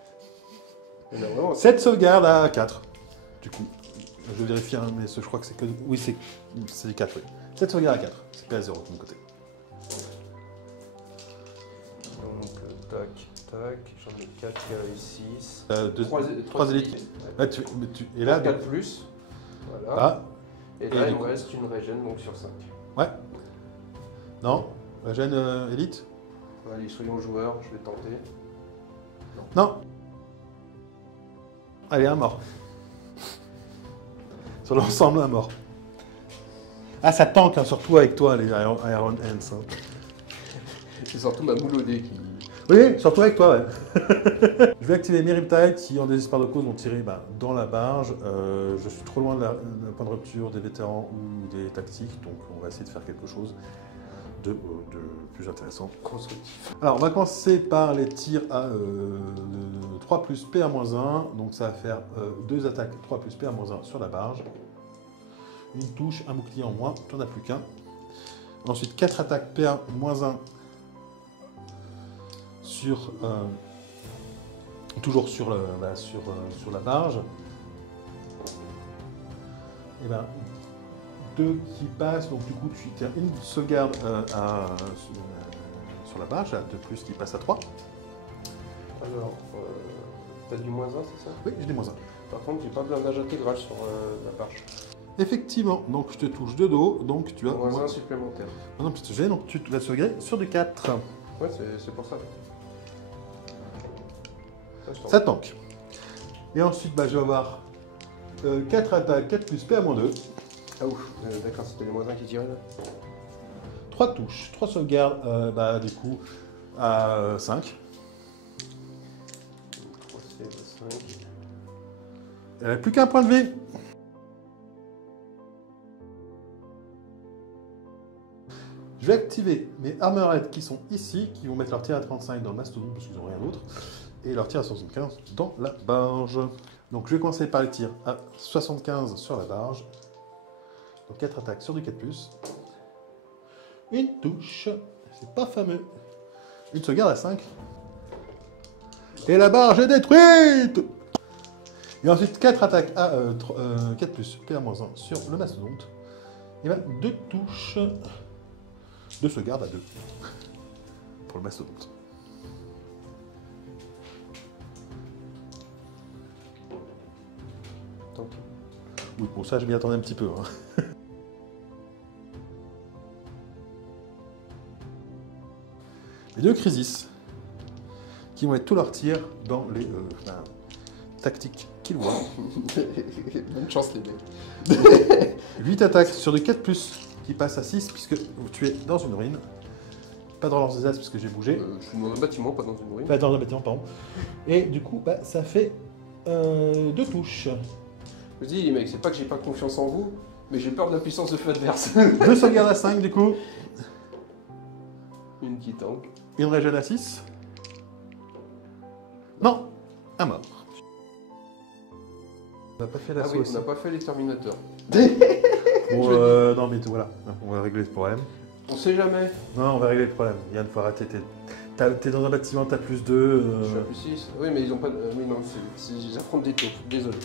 Il y en a vraiment 7 sauvegardes à 4. Du coup, je vais vérifier, hein, mais je crois que c'est que... Oui, c'est 4, oui. 7 sauvegardes à 4. C'est pas à 0 de mon côté. Donc, tac, tac, j'en ai 4 qui réussissent. 3 élites. Ouais. Là, et là, 4 plus. Voilà. ah, Et et là, du il coup- me reste une régène donc sur 5. ouais. Non, la gêne élite. Allez, soyons joueurs, je vais tenter. Non. Allez, un mort. Sur l'ensemble, un mort. Ah, ça tank, hein, surtout avec toi, les Iron Hands. Hein. C'est surtout ma moule au dé qui. Oui, surtout avec toi, ouais. Je vais activer mes Riptides qui, en désespoir de cause, vont tirer dans la barge. Je suis trop loin de la point de rupture des vétérans ou des tactiques, donc on va essayer de faire quelque chose de plus intéressant. Constructif. Alors, on va commencer par les tirs à 3 plus PA-1. Donc, ça va faire 2 attaques 3 plus PA-1 sur la barge. Une touche, un bouclier en moins, tu n'en as plus qu'un. Ensuite, 4 attaques PA-1 sur, toujours sur, sur la barge. Et ben, 2 qui passent, donc du coup, tu tiens une sauvegarde sur la barge, à 2 plus qui passe à 3. Alors, t'as du -1, c'est ça? Oui, j'ai des -1. Par contre, j'ai pas de blindage intégral sur la barge. Effectivement, donc je te touche de dos, donc tu as -1 supplémentaire. non, parce que j'ai, donc tu vas sauvegarder sur du 4. Ouais, c'est pour ça. Ça, Ça tank. Et ensuite, je vais avoir 4 attaques, 4 plus PA-2. Ah ouf, d'accord, c'était les -1 qui tiraient là. 3 touches, 3 sauvegardes, du coup, à 5. 3, c'est 5. Elle n'a plus qu'un point de vie. Je vais activer mes Armorheads qui sont ici, qui vont mettre leur tir à 35 dans le mastodon parce qu'ils n'ont rien d'autre, et leur tir à 75 dans la barge. Donc je vais commencer par les tirs à 75 sur la barge. Donc 4 attaques sur du 4+. Une touche, c'est pas fameux. Une sauvegarde à 5. Et la barge est détruite. Et ensuite 4 attaques à 4+, PA-1 sur le mastodonte. Et 2 touches. 2 sauvegardes à 2 pour le mastodonte. Tant pis. Oui, pour ça, je m'y attendais un petit peu. Hein. Les 2 Crisis qui vont être tous leurs tirs dans les tactiques qu'ils voient. Bonne chance, les mecs. 8 attaques sur du 4+, qui passe à 6 puisque tu es dans une ruine. Pas dans leurs désastres parce que j'ai bougé. Je suis dans un bâtiment, pas dans une ruine. Pas dans un bâtiment, pardon. Et du coup, ça fait 2 touches. Je vous dis, les mecs, c'est pas que j'ai pas confiance en vous, mais j'ai peur de la puissance de feu adverse. 2 sauvegardes à 5 du coup. Une qui tank. Une régène à 6. Non, un mort. On n'a pas fait Ah l'assaut oui, aussi. on n'a pas fait les Terminators. Bon, non mais voilà, on va régler ce problème. On sait jamais. Non, on va régler le problème. Yann, faut arrêter. T'es dans un bâtiment, t'as +2. Je suis à +6. Oui, mais ils ont pas. Oui, non, ils affrontent des taupes. Désolé.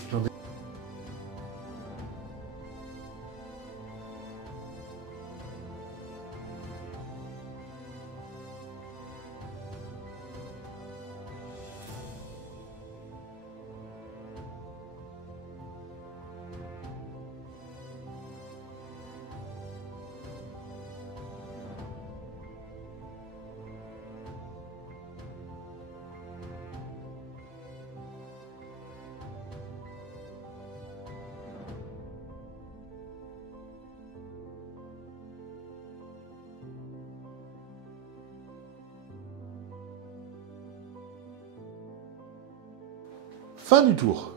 Fin du tour.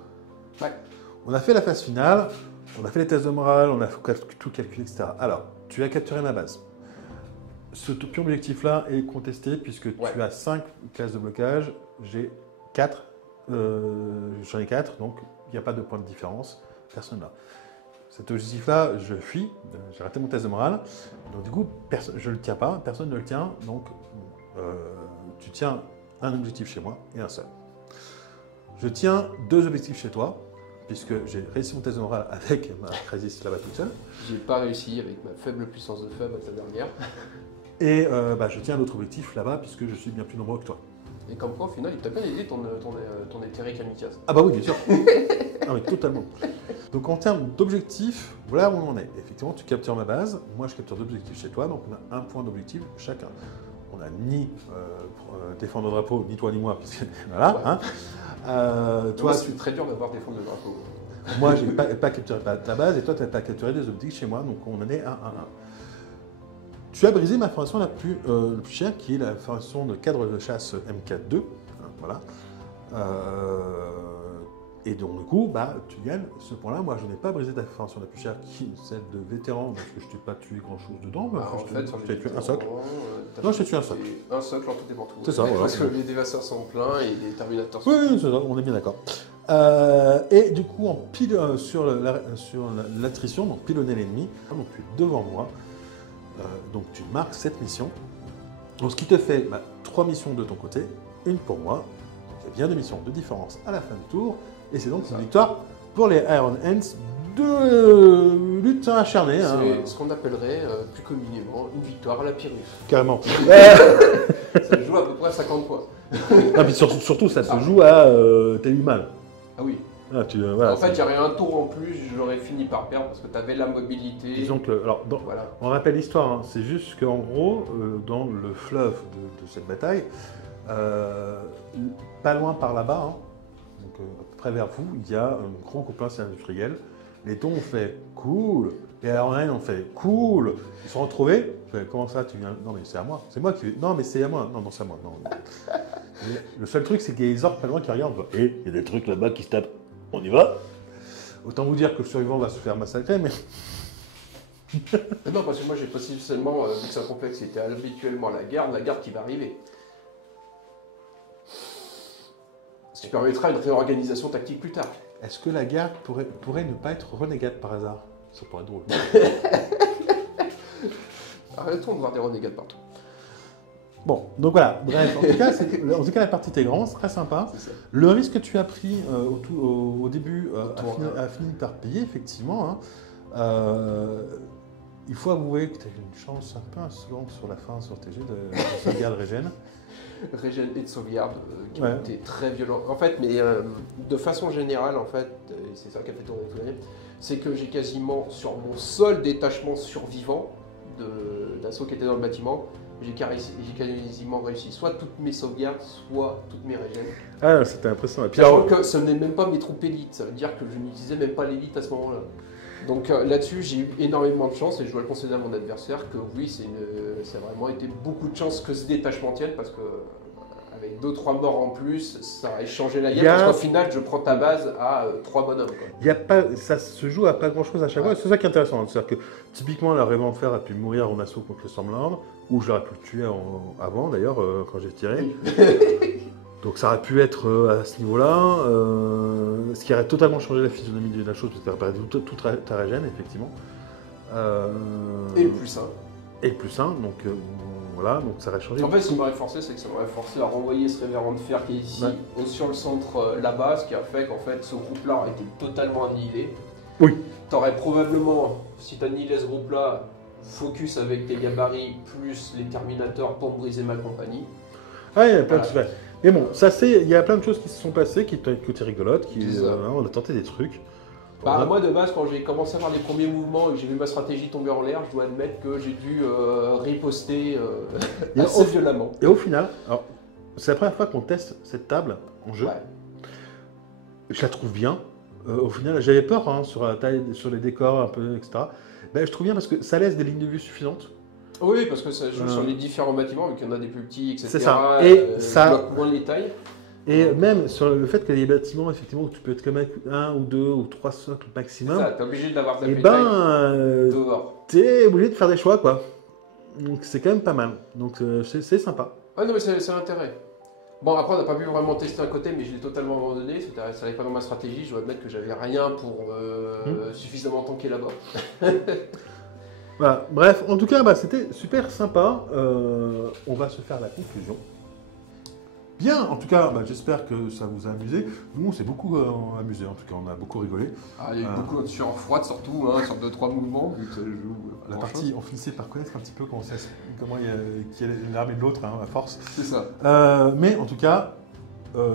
Ouais. On a fait la phase finale, on a fait les tests de morale, on a tout calculé, etc. Alors, tu as capturé ma base. Ce pion objectif-là est contesté puisque tu as 5 classes de blocage, j'ai 4, j'en ai 4, donc il n'y a pas de point de différence, personne là. Cet objectif-là, je fuis, j'ai raté mon test de morale, donc du coup, je ne le tiens pas, personne ne le tient, donc tu tiens un objectif chez moi et un seul. Je tiens 2 objectifs chez toi, puisque j'ai réussi mon test de morale avec ma crisis là-bas toute seule. J'ai pas réussi avec ma faible puissance de feu à ta dernière. Et je tiens un autre objectif là-bas, puisque je suis bien plus nombreux que toi. Et comme quoi, au final, il t'a bien aidé ton éthérique kamikaze. Ah bah oui, bien sûr. Ah oui, totalement. Donc en termes d'objectifs, voilà où on en est. Effectivement, tu captures ma base, moi je capture 2 objectifs chez toi, donc on a un point d'objectif chacun. On n'a ni défendre le drapeau, ni toi ni moi, puisque voilà. Ouais. Toi, c'est très dur d'avoir défendre le drapeau. Moi, j'ai pas capturé ta base, et toi, tu n'as pas capturé des objectifs chez moi, donc on en est 1-1-1. Tu as brisé ma formation la plus chère, qui est la formation de cadre de chasse MK2. Voilà. Et donc, du coup, tu gagnes ce point-là. Moi, je n'ai pas brisé ta formation la plus chère, qui est celle de vétéran, parce que je t'ai pas tué grand-chose dedans. En fait, tu as tué un socle. Non, je t'ai tué un socle. Un socle en tout et pour tout. C'est ça, voilà. Parce que les dévasseurs sont pleins et les terminateurs sont pleins. Oui, c'est ça, on est bien d'accord. Et du coup, sur l'attrition, donc pilonner l'ennemi, donc tu es devant moi. Donc tu marques cette mission. Donc ce qui te fait 3 missions de ton côté, une pour moi. Donc il y a bien 2 missions de différence à la fin du tour. Et c'est donc une victoire pour les Iron Hands de lutte acharnée. C'est ce qu'on appellerait plus communément une victoire à la Pyrrhus. Carrément. Ça se joue à peu près à 50 points. Ah, puis surtout, ça se joue à t'as eu mal. Ah oui. Ah, voilà, en fait, il y aurait un tour en plus, j'aurais fini par perdre parce que tu avais la mobilité. Disons que, voilà. On rappelle l'histoire, hein. C'est juste qu'en gros, dans le fleuve de cette bataille, pas loin par là-bas, hein, donc à peu près vers vous, il y a un gros complexe industriel. Les dons ont fait cool, et alors on ont fait cool. Ils se sont retrouvés. Comment ça, tu viens? Non, mais c'est à moi. C'est moi qui. Non, mais c'est à moi. Non, c'est à moi. Non. Le seul truc, c'est qu'il y a des orques pas loin qui regardent. Et il y a des trucs là-bas qui se tapent. On y va. Autant vous dire que le survivant va se faire massacrer, mais. Non, parce que moi j'ai potentiellement, vu que c'est un complexe, c'était habituellement la garde qui va arriver. Ce qui permettra une réorganisation tactique plus tard. Est-ce que la garde pourrait ne pas être renégade par hasard? Ça pourrait être drôle. Arrêtons de voir des renégades partout. Bon, donc voilà, bref, en tout cas, la partie était grande, c'est très sympa. Le risque que tu as pris au début a fini par payer, effectivement. Hein. Il faut avouer que tu as eu une chance un peu insolente sur la fin sur TG de sauvegarde régène. Régène et de sauvegarde qui ont été très violents. En fait, mais de façon générale, en fait, c'est ça qui a fait tourner tout le monde, c'est que j'ai quasiment, sur mon seul détachement survivant d'assaut qui était dans le bâtiment, j'ai quasiment réussi soit toutes mes sauvegardes, soit toutes mes régènes. Ah, c'était impressionnant. Sachant que ce n'est même pas mes troupes élites, ça veut dire que je n'utilisais même pas l'élite à ce moment-là. Donc là-dessus, j'ai eu énormément de chance et je dois le concéder à mon adversaire que oui, ça a vraiment été beaucoup de chance que ce détachement tienne parce que avec 2-3 morts en plus, ça a changé la game parce qu'au final, je prends ta base à 3 bonhommes. Ça se joue à pas grand-chose à chaque fois. C'est ça qui est intéressant. C'est-à-dire que typiquement, la Révent de Fer a pu mourir en assaut contre le Stormlord, ou je l'aurais pu le tuer avant d'ailleurs quand j'ai tiré. Donc ça aurait pu être à ce niveau-là, ce qui aurait totalement changé la physionomie de la chose, parce que tu aurais perdu toute ta régène, effectivement. Et le plus 1. Et le plus 1, donc voilà, donc ça aurait changé. En fait, ce qui m'aurait forcé, c'est que ça m'aurait forcé à renvoyer ce Révérend de Fer qui est ici, sur le centre là-bas, ce qui a fait qu'en fait, ce groupe-là aurait été totalement annihilé. Oui. T'aurais probablement, si t'annihilais ce groupe-là, focus avec tes gabarits, plus les terminateurs pour me briser ma compagnie. Ah, il y a plein de choses. Mais bon, il y a plein de choses qui se sont passées, qui étaient rigolotes, on a tenté des trucs. Moi, de base, quand j'ai commencé à faire les premiers mouvements et que j'ai vu ma stratégie tomber en l'air, je dois admettre que j'ai dû riposter assez violemment. Et au final, c'est la première fois qu'on teste cette table en jeu. Ouais. Je la trouve bien. Au final, j'avais peur sur la taille, sur les décors, un peu, etc. Je trouve bien parce que ça laisse des lignes de vue suffisantes. Oui, parce que ça joue sur les différents bâtiments, vu qu'il y en a des plus petits, etc. C'est ça. Et ça bloque moins les tailles. Et même sur le fait qu'il y ait des bâtiments, effectivement, où tu peux être comme un ou deux ou trois socles maximum, Ça, t'es obligé d'avoir ta et bataille dehors. t'es obligé de faire des choix, quoi. Donc c'est quand même pas mal. Donc c'est sympa. Ah non, mais c'est l'intérêt. Bon, après, on n'a pas pu vraiment tester un côté, mais je l'ai totalement abandonné. Ça n'allait pas dans ma stratégie. Je dois admettre que j'avais rien pour suffisamment tanker là-bas. Voilà. Bref, en tout cas, c'était super sympa. On va se faire la conclusion. Bien, en tout cas, j'espère que ça vous a amusé. Nous, on s'est beaucoup amusé, en tout cas, on a beaucoup rigolé. Ah, il y a eu beaucoup de sueur froide, surtout, hein, sur 2-3 mouvements. Vu que ça joue, La partie, on finissait par connaître un petit peu comment il y a qui est l'armée de l'autre, à force. C'est ça. Mais en tout cas,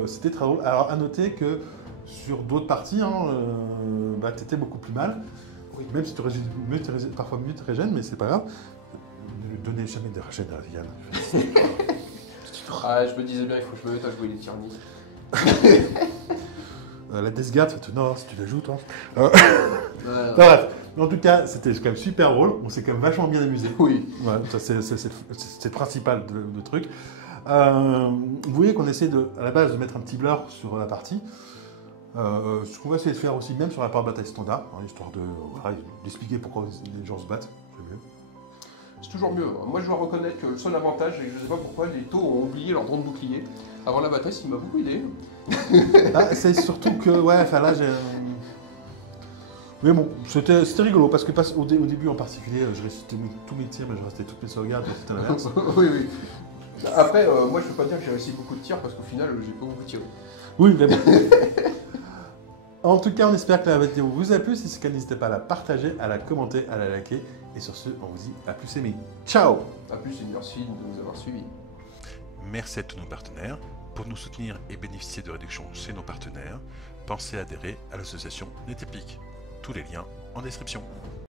c'était très drôle. Alors, à noter que sur d'autres parties, t'étais beaucoup plus mal. Oui. Même si parfois mieux tu régènes, mais c'est pas grave. Ne donnez jamais de régène à Yann. Ah, je me disais bien, il faut que je me mette à jouer les tyrannies. La Death Guard, non, si tu la joues, toi. Voilà. Bref, en tout cas, c'était quand même super drôle. On s'est quand même vachement bien amusé. Oui. Ouais, ça, c'est le principal de truc. Vous voyez qu'on essaie à la base de mettre un petit blur sur la partie. Ce qu'on va essayer de faire aussi, même sur la part de bataille standard, histoire d'expliquer pourquoi les gens se battent. C'est mieux. C'est toujours mieux. Moi, je dois reconnaître que le seul avantage, et je ne sais pas pourquoi, les taux ont oublié leur drone bouclier. Avant la bataille, ça m'a beaucoup aidé. C'est surtout que, là, j'ai. Mais bon, c'était rigolo parce que au début en particulier, je récitais tous mes tirs, mais je restais toutes mes sauvegardes, c'était l'inverse. Oui. Après, moi, je ne peux pas dire que j'ai réussi beaucoup de tirs parce qu'au final, j'ai pas beaucoup tiré. Oui, mais bon. En tout cas, on espère que la vidéo vous a plu. Si c'est le cas, n'hésitez pas à la partager, à la commenter, à la liker. Et sur ce, on vous dit à plus aimés. Ciao! A plus et merci de nous avoir suivis. Merci à tous nos partenaires. Pour nous soutenir et bénéficier de réductions chez nos partenaires, pensez à adhérer à l'association NetEpic. Tous les liens en description.